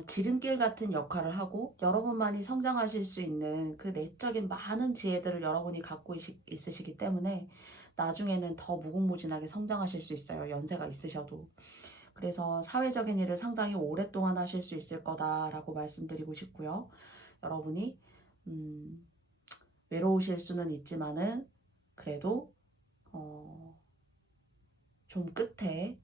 지름길 같은 역할을 하고 여러분만이 성장하실 수 있는 그 내적인 많은 지혜들을 여러분이 갖고 있으시기 때문에 나중에는 더 무궁무진하게 성장하실 수 있어요. 연세가 있으셔도. 그래서 사회적인 일을 상당히 오랫동안 하실 수 있을 거다라고 말씀드리고 싶고요. 여러분이 외로우실 수는 있지만은 그래도 좀 끝에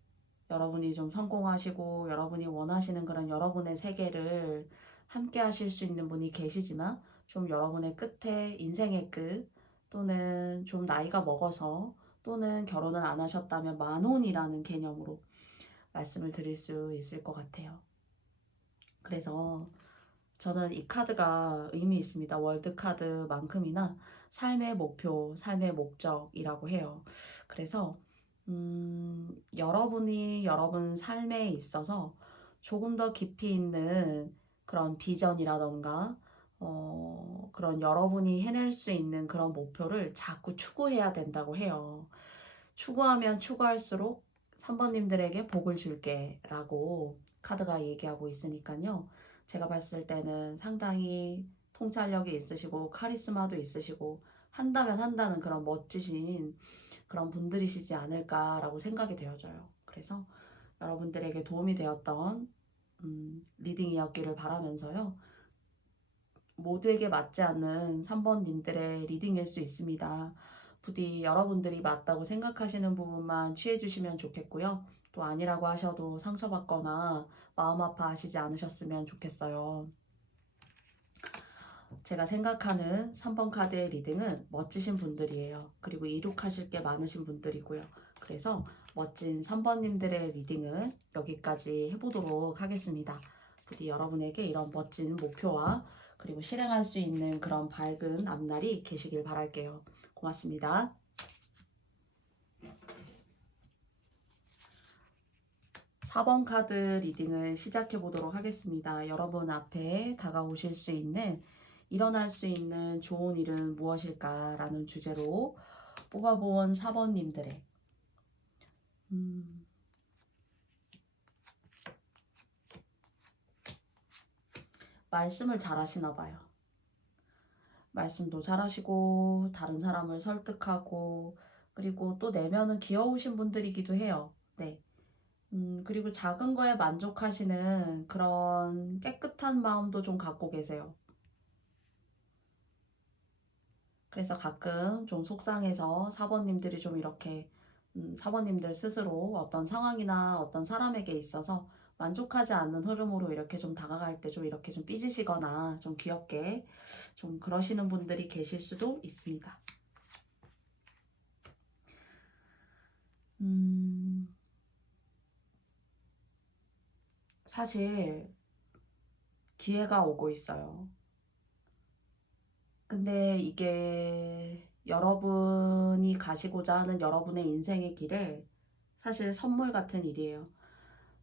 여러분이 좀 성공하시고 여러분이 원하시는 그런 여러분의 세계를 함께 하실 수 있는 분이 계시지만 좀 여러분의 끝에 인생의 끝 또는 좀 나이가 먹어서 또는 결혼을 안 하셨다면 만혼이라는 개념으로 말씀을 드릴 수 있을 것 같아요. 그래서 저는 이 카드가 의미 있습니다. 월드 카드만큼이나 삶의 목표, 삶의 목적이라고 해요. 그래서 여러분이 여러분 삶에 있어서 조금 더 깊이 있는 그런 비전이라던가 그런 여러분이 해낼 수 있는 그런 목표를 자꾸 추구해야 된다고 해요. 추구하면 추구할수록 3번님들에게 복을 줄게 라고 카드가 얘기하고 있으니까요. 제가 봤을 때는 상당히 통찰력이 있으시고 카리스마도 있으시고 한다면 한다는 그런 멋지신 그런 분들이시지 않을까라고 생각이 되어져요. 그래서 여러분들에게 도움이 되었던 리딩이었기를 바라면서요. 모두에게 맞지 않는 3번님들의 리딩일 수 있습니다. 부디 여러분들이 맞다고 생각하시는 부분만 취해주시면 좋겠고요. 또 아니라고 하셔도 상처받거나 마음 아파하시지 않으셨으면 좋겠어요. 제가 생각하는 3번 카드의 리딩은 멋지신 분들이에요. 그리고 이룩하실 게 많으신 분들이고요. 그래서 멋진 3번님들의 리딩은 여기까지 해보도록 하겠습니다. 부디 여러분에게 이런 멋진 목표와 그리고 실행할 수 있는 그런 밝은 앞날이 계시길 바랄게요. 고맙습니다. 4번 카드 리딩을 시작해 보도록 하겠습니다. 여러분 앞에 다가오실 수 있는 일어날 수 있는 좋은 일은 무엇일까라는 주제로 뽑아본 4번님들의 말씀을 잘 하시나 봐요. 말씀도 잘하시고 다른 사람을 설득하고 그리고 또 내면은 귀여우신 분들이기도 해요. 네. 그리고 작은 거에 만족하시는 그런 깨끗한 마음도 좀 갖고 계세요. 그래서 가끔 좀 속상해서 사번님들이 좀 이렇게 사번님들 스스로 어떤 상황이나 어떤 사람에게 있어서 만족하지 않는 흐름으로 이렇게 좀 다가갈 때 좀 이렇게 좀 삐지시거나 좀 귀엽게 좀 그러시는 분들이 계실 수도 있습니다. 사실 기회가 오고 있어요. 근데 이게 여러분이 가시고자 하는 여러분의 인생의 길에 사실 선물 같은 일이에요.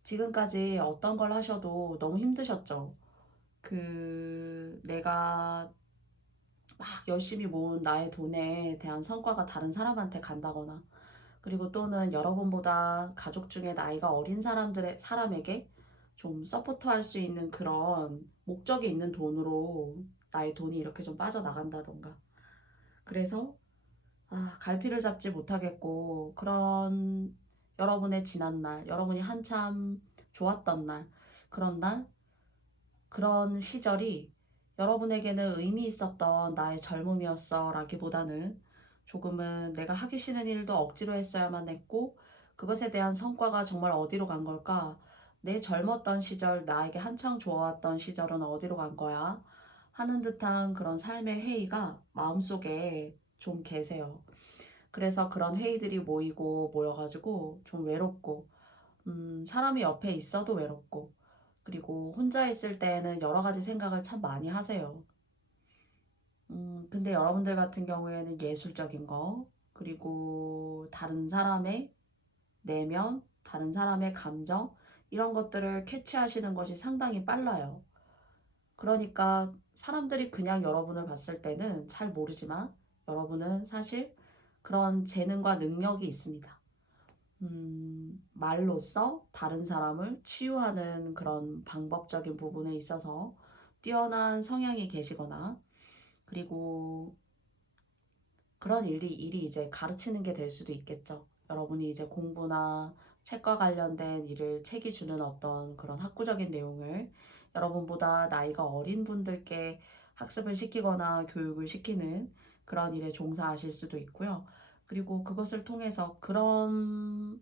지금까지 어떤 걸 하셔도 너무 힘드셨죠? 내가 막 열심히 모은 나의 돈에 대한 성과가 다른 사람한테 간다거나, 그리고 또는 여러분보다 가족 중에 나이가 어린 사람에게 좀 서포트할 수 있는 그런 목적이 있는 돈으로 나의 돈이 이렇게 좀 빠져나간다던가. 그래서 갈피를 잡지 못하겠고 그런 여러분의 지난 날, 여러분이 한참 좋았던 날, 그런 날, 그런 시절이 여러분에게는 의미 있었던 나의 젊음이었어 라기보다는 조금은 내가 하기 싫은 일도 억지로 했어야만 했고 그것에 대한 성과가 정말 어디로 간 걸까? 내 젊었던 시절, 나에게 한창 좋아왔던 시절은 어디로 간 거야? 하는 듯한 그런 삶의 회의가 마음속에 좀 계세요. 그래서 그런 회의들이 모여가지고 좀 외롭고, 사람이 옆에 있어도 외롭고, 그리고 혼자 있을 때에는 여러 가지 생각을 참 많이 하세요. 근데 여러분들 같은 경우에는 예술적인 거, 그리고 다른 사람의 내면, 다른 사람의 감정, 이런 것들을 캐치하시는 것이 상당히 빨라요. 그러니까 사람들이 그냥 여러분을 봤을 때는 잘 모르지만 여러분은 사실 그런 재능과 능력이 있습니다. 말로써 다른 사람을 치유하는 그런 방법적인 부분에 있어서 뛰어난 성향이 계시거나 그리고 그런 일이 이제 가르치는 게 될 수도 있겠죠. 여러분이 이제 공부나 책과 관련된 일을 책이 주는 어떤 그런 학구적인 내용을 여러분보다 나이가 어린 분들께 학습을 시키거나 교육을 시키는 그런 일에 종사하실 수도 있고요. 그리고 그것을 통해서 그런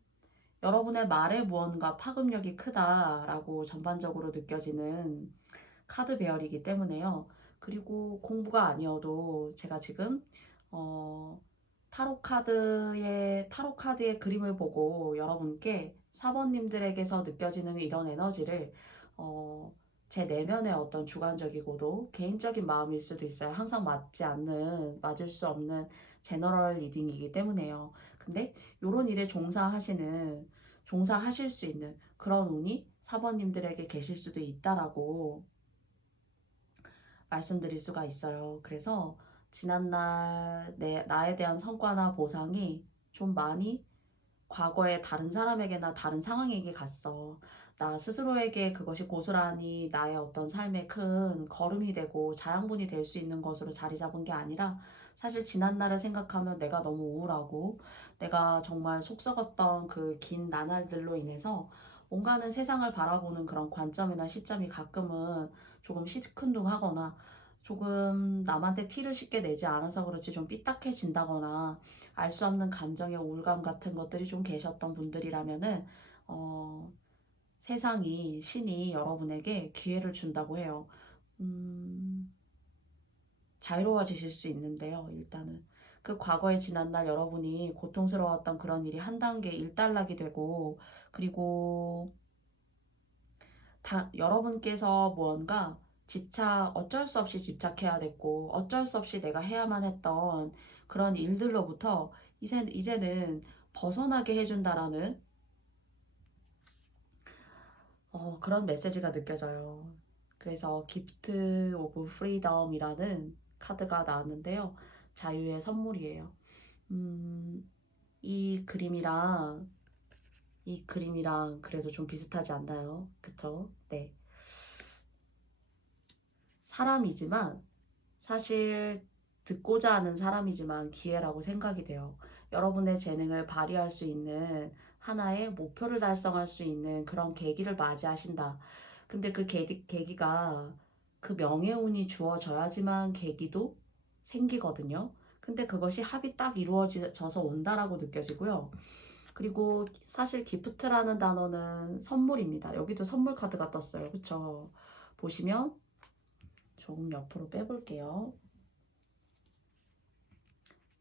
여러분의 말에 무언가 파급력이 크다라고 전반적으로 느껴지는 카드 배열이기 때문에요. 그리고 공부가 아니어도 제가 지금 어, 타로 카드의 그림을 보고 여러분께 사번님들에게서 느껴지는 이런 에너지를 어, 제 내면의 어떤 주관적이고도 개인적인 마음일 수도 있어요. 항상 맞을 수 없는 제너럴 리딩이기 때문에요. 근데 이런 일에 종사하실 수 있는 그런 운이 사번님들에게 계실 수도 있다라고 말씀드릴 수가 있어요. 그래서 지난날 나에 대한 성과나 보상이 좀 많이 과거의 다른 사람에게나 다른 상황에게 갔어. 나 스스로에게 그것이 고스란히 나의 어떤 삶의 큰 걸음이 되고 자양분이 될 수 있는 것으로 자리 잡은 게 아니라 사실 지난날을 생각하면 내가 너무 우울하고 내가 정말 속 썩었던 그 긴 나날들로 인해서 뭔가는 세상을 바라보는 그런 관점이나 시점이 가끔은 조금 시큰둥하거나 조금 남한테 티를 쉽게 내지 않아서 그렇지 좀 삐딱해진다거나 알 수 없는 감정의 우울감 같은 것들이 좀 계셨던 분들이라면은 어, 신이 여러분에게 기회를 준다고 해요. 음, 자유로워지실 수 있는데요. 일단은 그 과거에 지난날 여러분이 고통스러웠던 그런 일이 한 단계 일단락이 되고 그리고 여러분께서 무언가 어쩔 수 없이 집착해야 됐고, 어쩔 수 없이 내가 해야만 했던 그런 일들로부터 이제는 벗어나게 해준다라는 그런 메시지가 느껴져요. 그래서 기프트 오브 프리덤이라는 카드가 나왔는데요. 자유의 선물이에요. 음, 이 그림이랑 이 그림이랑 그래도 좀 비슷하지 않나요? 그쵸? 네. 사람이지만 사실 듣고자 하는 사람이지만 기회라고 생각이 돼요. 여러분의 재능을 발휘할 수 있는 하나의 목표를 달성할 수 있는 그런 계기를 맞이하신다. 근데 그 계기가 그 명예운이 주어져야지만 계기도 생기거든요. 근데 그것이 합이 딱 이루어져서 온다라고 느껴지고요. 그리고 사실 기프트라는 단어는 선물입니다. 여기도 선물 카드가 떴어요. 그쵸? 보시면 조금 옆으로 빼볼게요.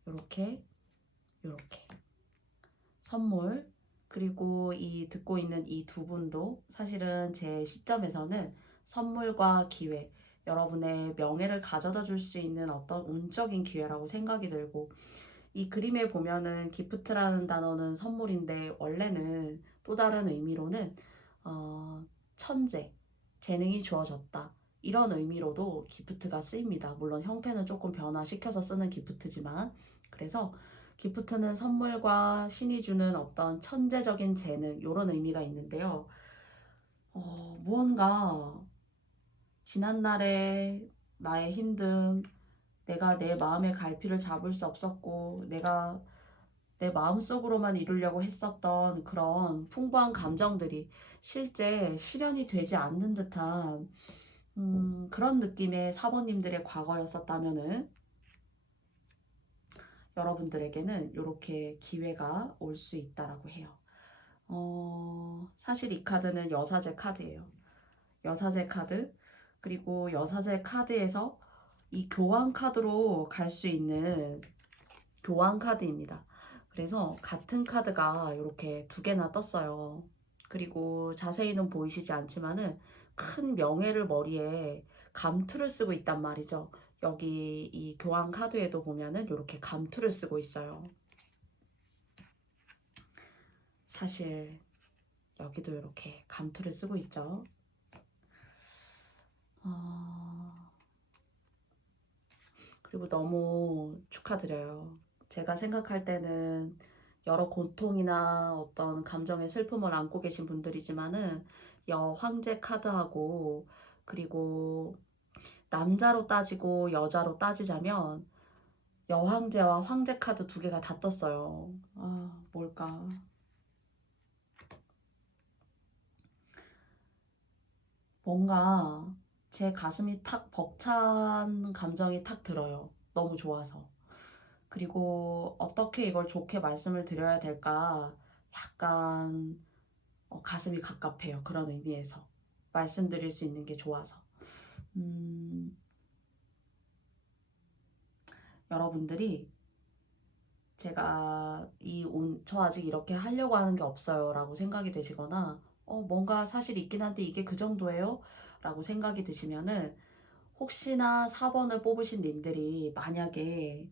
요렇게 요렇게 선물 그리고 이 듣고 있는 이 두 분도 사실은 제 시점에서는 선물과 기회 여러분의 명예를 가져다 줄 수 있는 어떤 운적인 기회라고 생각이 들고 이 그림에 보면은 기프트라는 단어는 선물인데 원래는 또 다른 의미로는 천재, 재능이 주어졌다. 이런 의미로도 기프트가 쓰입니다. 물론 형태는 조금 변화시켜서 쓰는 기프트지만 그래서 기프트는 선물과 신이 주는 어떤 천재적인 재능 이런 의미가 있는데요. 무언가 지난날의 나의 힘듦, 내가 내 마음의 갈피를 잡을 수 없었고 내가 내 마음속으로만 이루려고 했었던 그런 풍부한 감정들이 실제 실현이 되지 않는 듯한 그런 느낌의 사모님들의 과거였었다면은 여러분들에게는 이렇게 기회가 올 수 있다라고 해요. 사실 이 카드는 여사제 카드예요. 여사제 카드, 그리고 여사제 카드에서 이 교환 카드로 갈 수 있는 교환 카드입니다. 그래서 같은 카드가 이렇게 두 개나 떴어요. 그리고 자세히는 보이시지 않지만은 큰 명예를 머리에 감투를 쓰고 있단 말이죠. 여기 이 교환 카드에도 보면은 이렇게 감투를 쓰고 있어요. 사실 여기도 이렇게 감투를 쓰고 있죠. 그리고 너무 축하드려요. 제가 생각할 때는 여러 고통이나 어떤 감정의 슬픔을 안고 계신 분들이지만은 여황제 카드하고, 그리고 남자로 따지고 여자로 따지자면 여황제와 황제 카드 두 개가 다 떴어요. 뭘까? 뭔가 제 가슴이 탁 벅찬 감정이 탁 들어요. 너무 좋아서. 그리고 어떻게 이걸 좋게 말씀을 드려야 될까? 약간 가슴이 갑갑해요. 그런 의미에서. 말씀드릴 수 있는 게 좋아서. 여러분들이 제가 저 아직 이렇게 하려고 하는 게 없어요 라고 생각이 되시거나 뭔가 사실 있긴 한데 이게 그 정도예요? 라고 생각이 드시면은 혹시나 4번을 뽑으신 님들이 만약에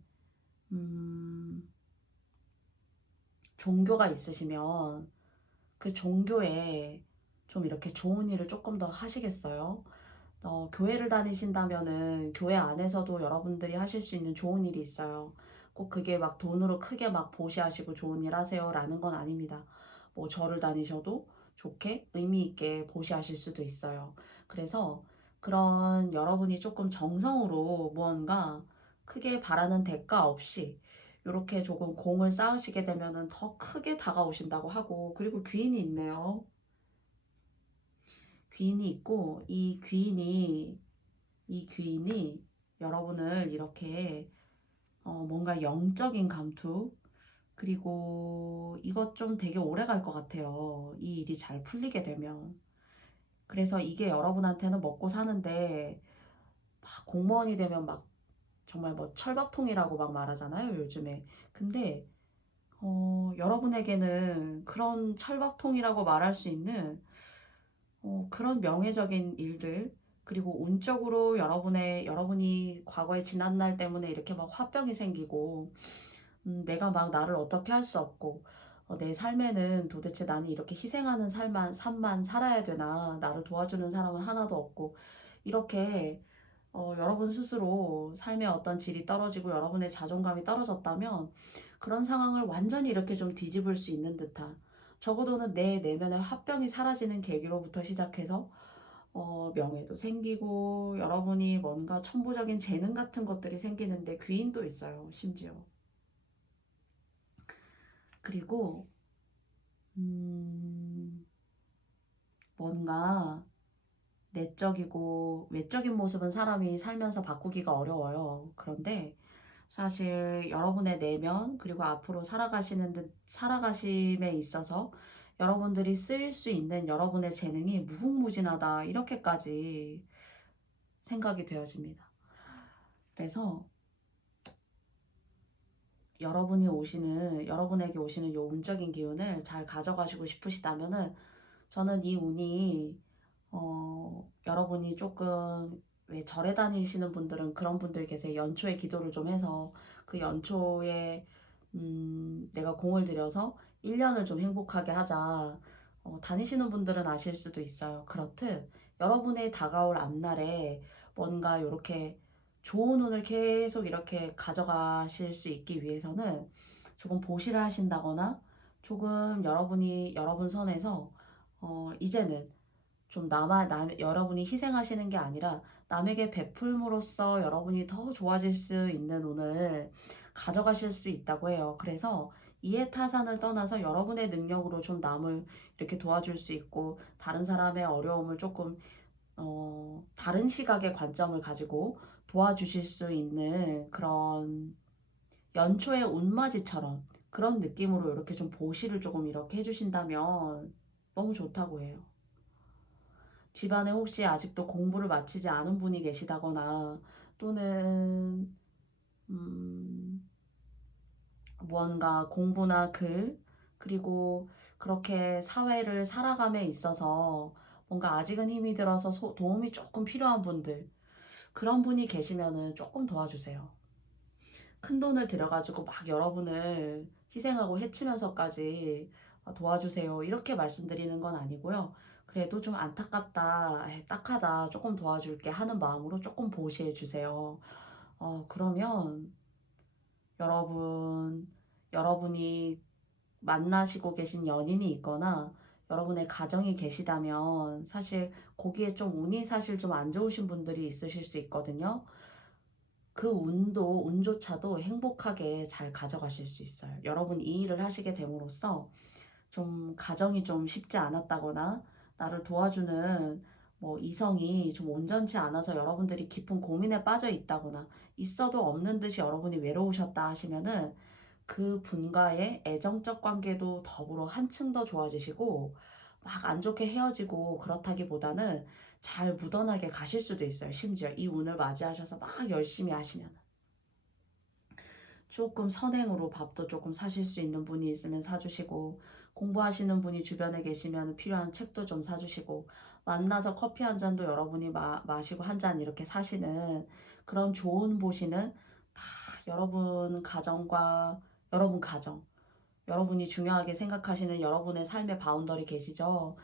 종교가 있으시면 그 종교에 좀 이렇게 좋은 일을 조금 더 하시겠어요? 교회를 다니신다면은 교회 안에서도 여러분들이 하실 수 있는 좋은 일이 있어요. 꼭 그게 막 돈으로 크게 막 보시하시고 좋은 일 하세요 라는 건 아닙니다. 뭐 절을 다니셔도 좋게 의미 있게 보시하실 수도 있어요. 그래서 그런 여러분이 조금 정성으로 무언가 크게 바라는 대가 없이 이렇게 조금 공을 쌓으시게 되면은 더 크게 다가오신다고 하고, 그리고 귀인이 있네요. 귀인이 있고 이 귀인이 여러분을 이렇게 뭔가 영적인 감투, 그리고 이것 좀 되게 오래 갈 것 같아요. 이 일이 잘 풀리게 되면. 그래서 이게 여러분한테는 먹고 사는데 막 공무원이 되면 막 정말 뭐 철밥통이라고 막 말하잖아요, 요즘에. 근데 여러분에게는 그런 철밥통이라고 말할 수 있는 그런 명예적인 일들, 그리고 운적으로 여러분이 과거의 지난날 때문에 이렇게 막 화병이 생기고, 내가 막 나를 어떻게 할 수 없고, 내 삶에는 도대체 나는 이렇게 희생하는 삶만 살아야 되나, 나를 도와주는 사람은 하나도 없고, 이렇게 여러분 스스로 삶의 어떤 질이 떨어지고 여러분의 자존감이 떨어졌다면 그런 상황을 완전히 이렇게 좀 뒤집을 수 있는 듯한, 적어도는 내 내면의 화병이 사라지는 계기로부터 시작해서 명예도 생기고 여러분이 뭔가 천부적인 재능 같은 것들이 생기는데 귀인도 있어요, 심지어. 그리고 뭔가 내적이고 외적인 모습은 사람이 살면서 바꾸기가 어려워요. 그런데 사실 여러분의 내면, 그리고 앞으로 살아가심에 있어서 여러분들이 쓰일 수 있는 여러분의 재능이 무궁무진하다, 이렇게까지 생각이 되어집니다. 그래서 여러분에게 오시는 요 운적인 기운을 잘 가져가시고 싶으시다면은, 저는 이 운이 여러분이 조금, 왜 절에 다니시는 분들은 그런 분들 계세요. 연초에 기도를 좀 해서 그 연초에 내가 공을 들여서 1년을 좀 행복하게 하자. 다니시는 분들은 아실 수도 있어요. 그렇듯 여러분의 다가올 앞날에 뭔가 이렇게 좋은 운을 계속 이렇게 가져가실 수 있기 위해서는 조금 보시를 하신다거나, 조금 여러분 선에서 이제는 좀 여러분이 희생하시는 게 아니라 남에게 베풀므로써 여러분이 더 좋아질 수 있는 운을 가져가실 수 있다고 해요. 그래서 이해타산을 떠나서 여러분의 능력으로 좀 남을 이렇게 도와줄 수 있고, 다른 사람의 어려움을 조금 다른 시각의 관점을 가지고 도와주실 수 있는 그런 연초의 운맞이처럼 그런 느낌으로 이렇게 좀 보시를 조금 이렇게 해주신다면 너무 좋다고 해요. 집안에 혹시 아직도 공부를 마치지 않은 분이 계시다거나 또는 무언가 공부나 글, 그리고 그렇게 사회를 살아감에 있어서 뭔가 아직은 힘이 들어서 도움이 조금 필요한 분들, 그런 분이 계시면은 조금 도와주세요. 큰 돈을 들여가지고 막 여러분을 희생하고 해치면서까지 도와주세요, 이렇게 말씀드리는 건 아니고요. 그래도 좀 안타깝다, 딱하다, 조금 도와줄게 하는 마음으로 조금 보시해 주세요. 그러면 여러분이 만나시고 계신 연인이 있거나 여러분의 가정이 계시다면 사실 거기에 좀 운이 사실 좀 안 좋으신 분들이 있으실 수 있거든요. 그 운조차도 행복하게 잘 가져가실 수 있어요. 여러분 이 일을 하시게 됨으로써 좀 가정이 좀 쉽지 않았다거나 나를 도와주는 뭐 이성이 좀 온전치 않아서 여러분들이 깊은 고민에 빠져 있다거나 있어도 없는 듯이 여러분이 외로우셨다 하시면은 그 분과의 애정적 관계도 더불어 한층 더 좋아지시고 막 안 좋게 헤어지고 그렇다기보다는 잘 묻어나게 가실 수도 있어요. 심지어 이 운을 맞이하셔서 막 열심히 하시면 조금 선행으로 밥도 조금 사실 수 있는 분이 있으면 사주시고, 공부하시는 분이 주변에 계시면 필요한 책도 좀 사주시고, 만나서 커피 한 잔도 여러분이 마시고 한 잔 이렇게 사시는 그런 좋은 보시는 다 여러분 가정과 여러분 가정, 여러분이 중요하게 생각하시는 여러분의 삶의 바운더리 계시죠?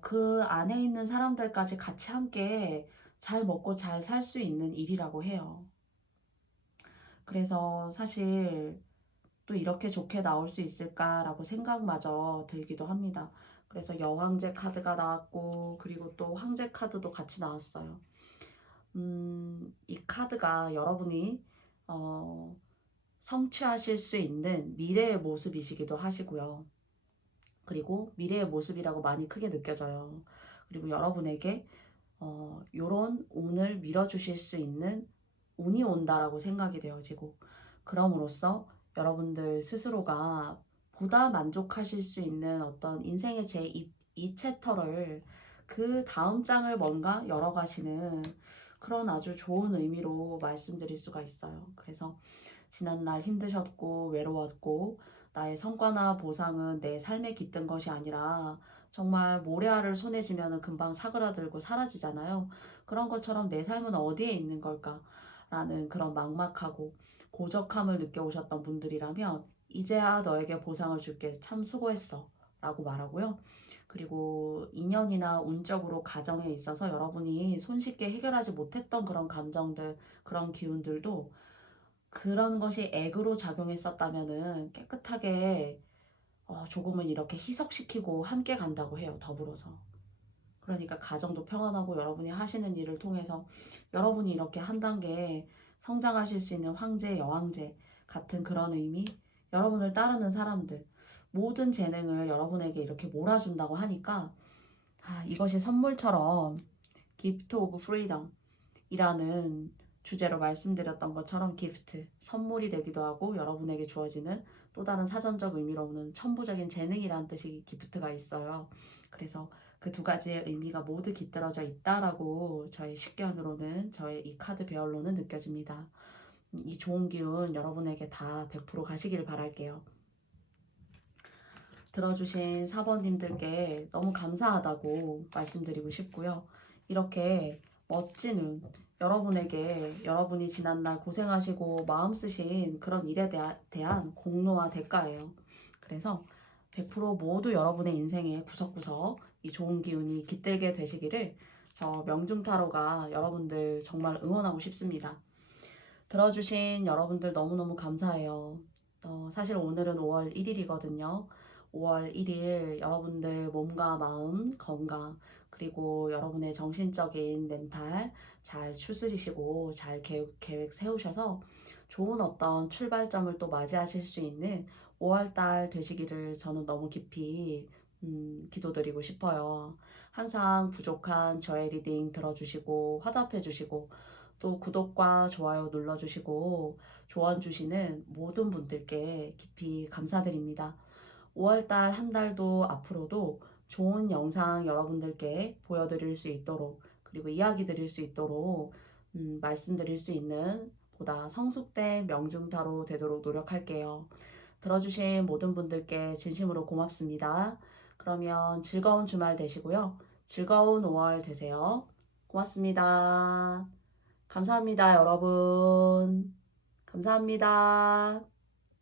그 안에 있는 사람들까지 같이 함께 잘 먹고 잘 살 수 있는 일이라고 해요. 그래서 사실 또 이렇게 좋게 나올 수 있을까라고 생각마저 들기도 합니다. 그래서 여왕제 카드가 나왔고, 그리고 또 황제 카드도 같이 나왔어요. 이 카드가 여러분이 어, 성취하실 수 있는 미래의 모습이시기도 하시고요. 그리고 미래의 모습이라고 많이 크게 느껴져요. 그리고 여러분에게 요런 운을 밀어주실 수 있는 운이 온다라고 생각이 되어지고, 그럼으로써 여러분들 스스로가 보다 만족하실 수 있는 어떤 인생의 제2 챕터를, 그 다음 장을 뭔가 열어가시는 그런 아주 좋은 의미로 말씀드릴 수가 있어요. 그래서 지난날 힘드셨고 외로웠고 나의 성과나 보상은 내 삶에 깃든 것이 아니라 정말 모래알을 손에 쥐면 금방 사그라들고 사라지잖아요. 그런 것처럼 내 삶은 어디에 있는 걸까? 라는 그런 막막하고 고적함을 느껴오셨던 분들이라면 이제야 너에게 보상을 줄게, 참 수고했어 라고 말하고요. 그리고 인연이나 운적으로 가정에 있어서 여러분이 손쉽게 해결하지 못했던 그런 감정들, 그런 기운들도 그런 것이 액으로 작용했었다면은 깨끗하게 조금은 이렇게 희석시키고 함께 간다고 해요. 더불어서. 그러니까 가정도 평안하고 여러분이 하시는 일을 통해서 여러분이 이렇게 한 단계 성장하실 수 있는 황제, 여왕제 같은 그런 의미, 여러분을 따르는 사람들, 모든 재능을 여러분에게 이렇게 몰아준다고 하니까 이것이 선물처럼 기프트 오브 프리덤 이라는 주제로 말씀드렸던 것처럼 기프트, 선물이 되기도 하고 여러분에게 주어지는 또 다른 사전적 의미로는 천부적인 재능이라는 뜻이 기프트가 있어요. 그래서 그 두 가지의 의미가 모두 깃들어져 있다라고 저의 식견으로는, 저의 이 카드 배열로는 느껴집니다. 이 좋은 기운 여러분에게 다 100% 가시길 바랄게요. 들어주신 사번님들께 너무 감사하다고 말씀드리고 싶고요. 이렇게 멋진 운, 여러분에게 여러분이 지난날 고생하시고 마음 쓰신 그런 일에 대한 공로와 대가예요. 그래서 100% 모두 여러분의 인생의 구석구석 이 좋은 기운이 깃들게 되시기를 저 명중타로가 여러분들 정말 응원하고 싶습니다. 들어주신 여러분들 너무너무 감사해요. 사실 오늘은 5월 1일이거든요. 5월 1일 여러분들 몸과 마음 건강, 그리고 여러분의 정신적인 멘탈 잘 추스리시고 잘 계획 세우셔서 좋은 어떤 출발점을 또 맞이하실 수 있는 5월 달 되시기를 저는 너무 깊이 기도드리고 싶어요. 항상 부족한 저의 리딩 들어주시고 화답해 주시고 또 구독과 좋아요 눌러주시고 조언 주시는 모든 분들께 깊이 감사드립니다. 5월 달 한 달도 앞으로도 좋은 영상 여러분들께 보여드릴 수 있도록 그리고 이야기 드릴 수 있도록 말씀드릴 수 있는 보다 성숙된 명중타로 되도록 노력할게요. 들어주신 모든 분들께 진심으로 고맙습니다. 그러면 즐거운 주말 되시고요. 즐거운 5월 되세요. 고맙습니다. 감사합니다, 여러분. 감사합니다.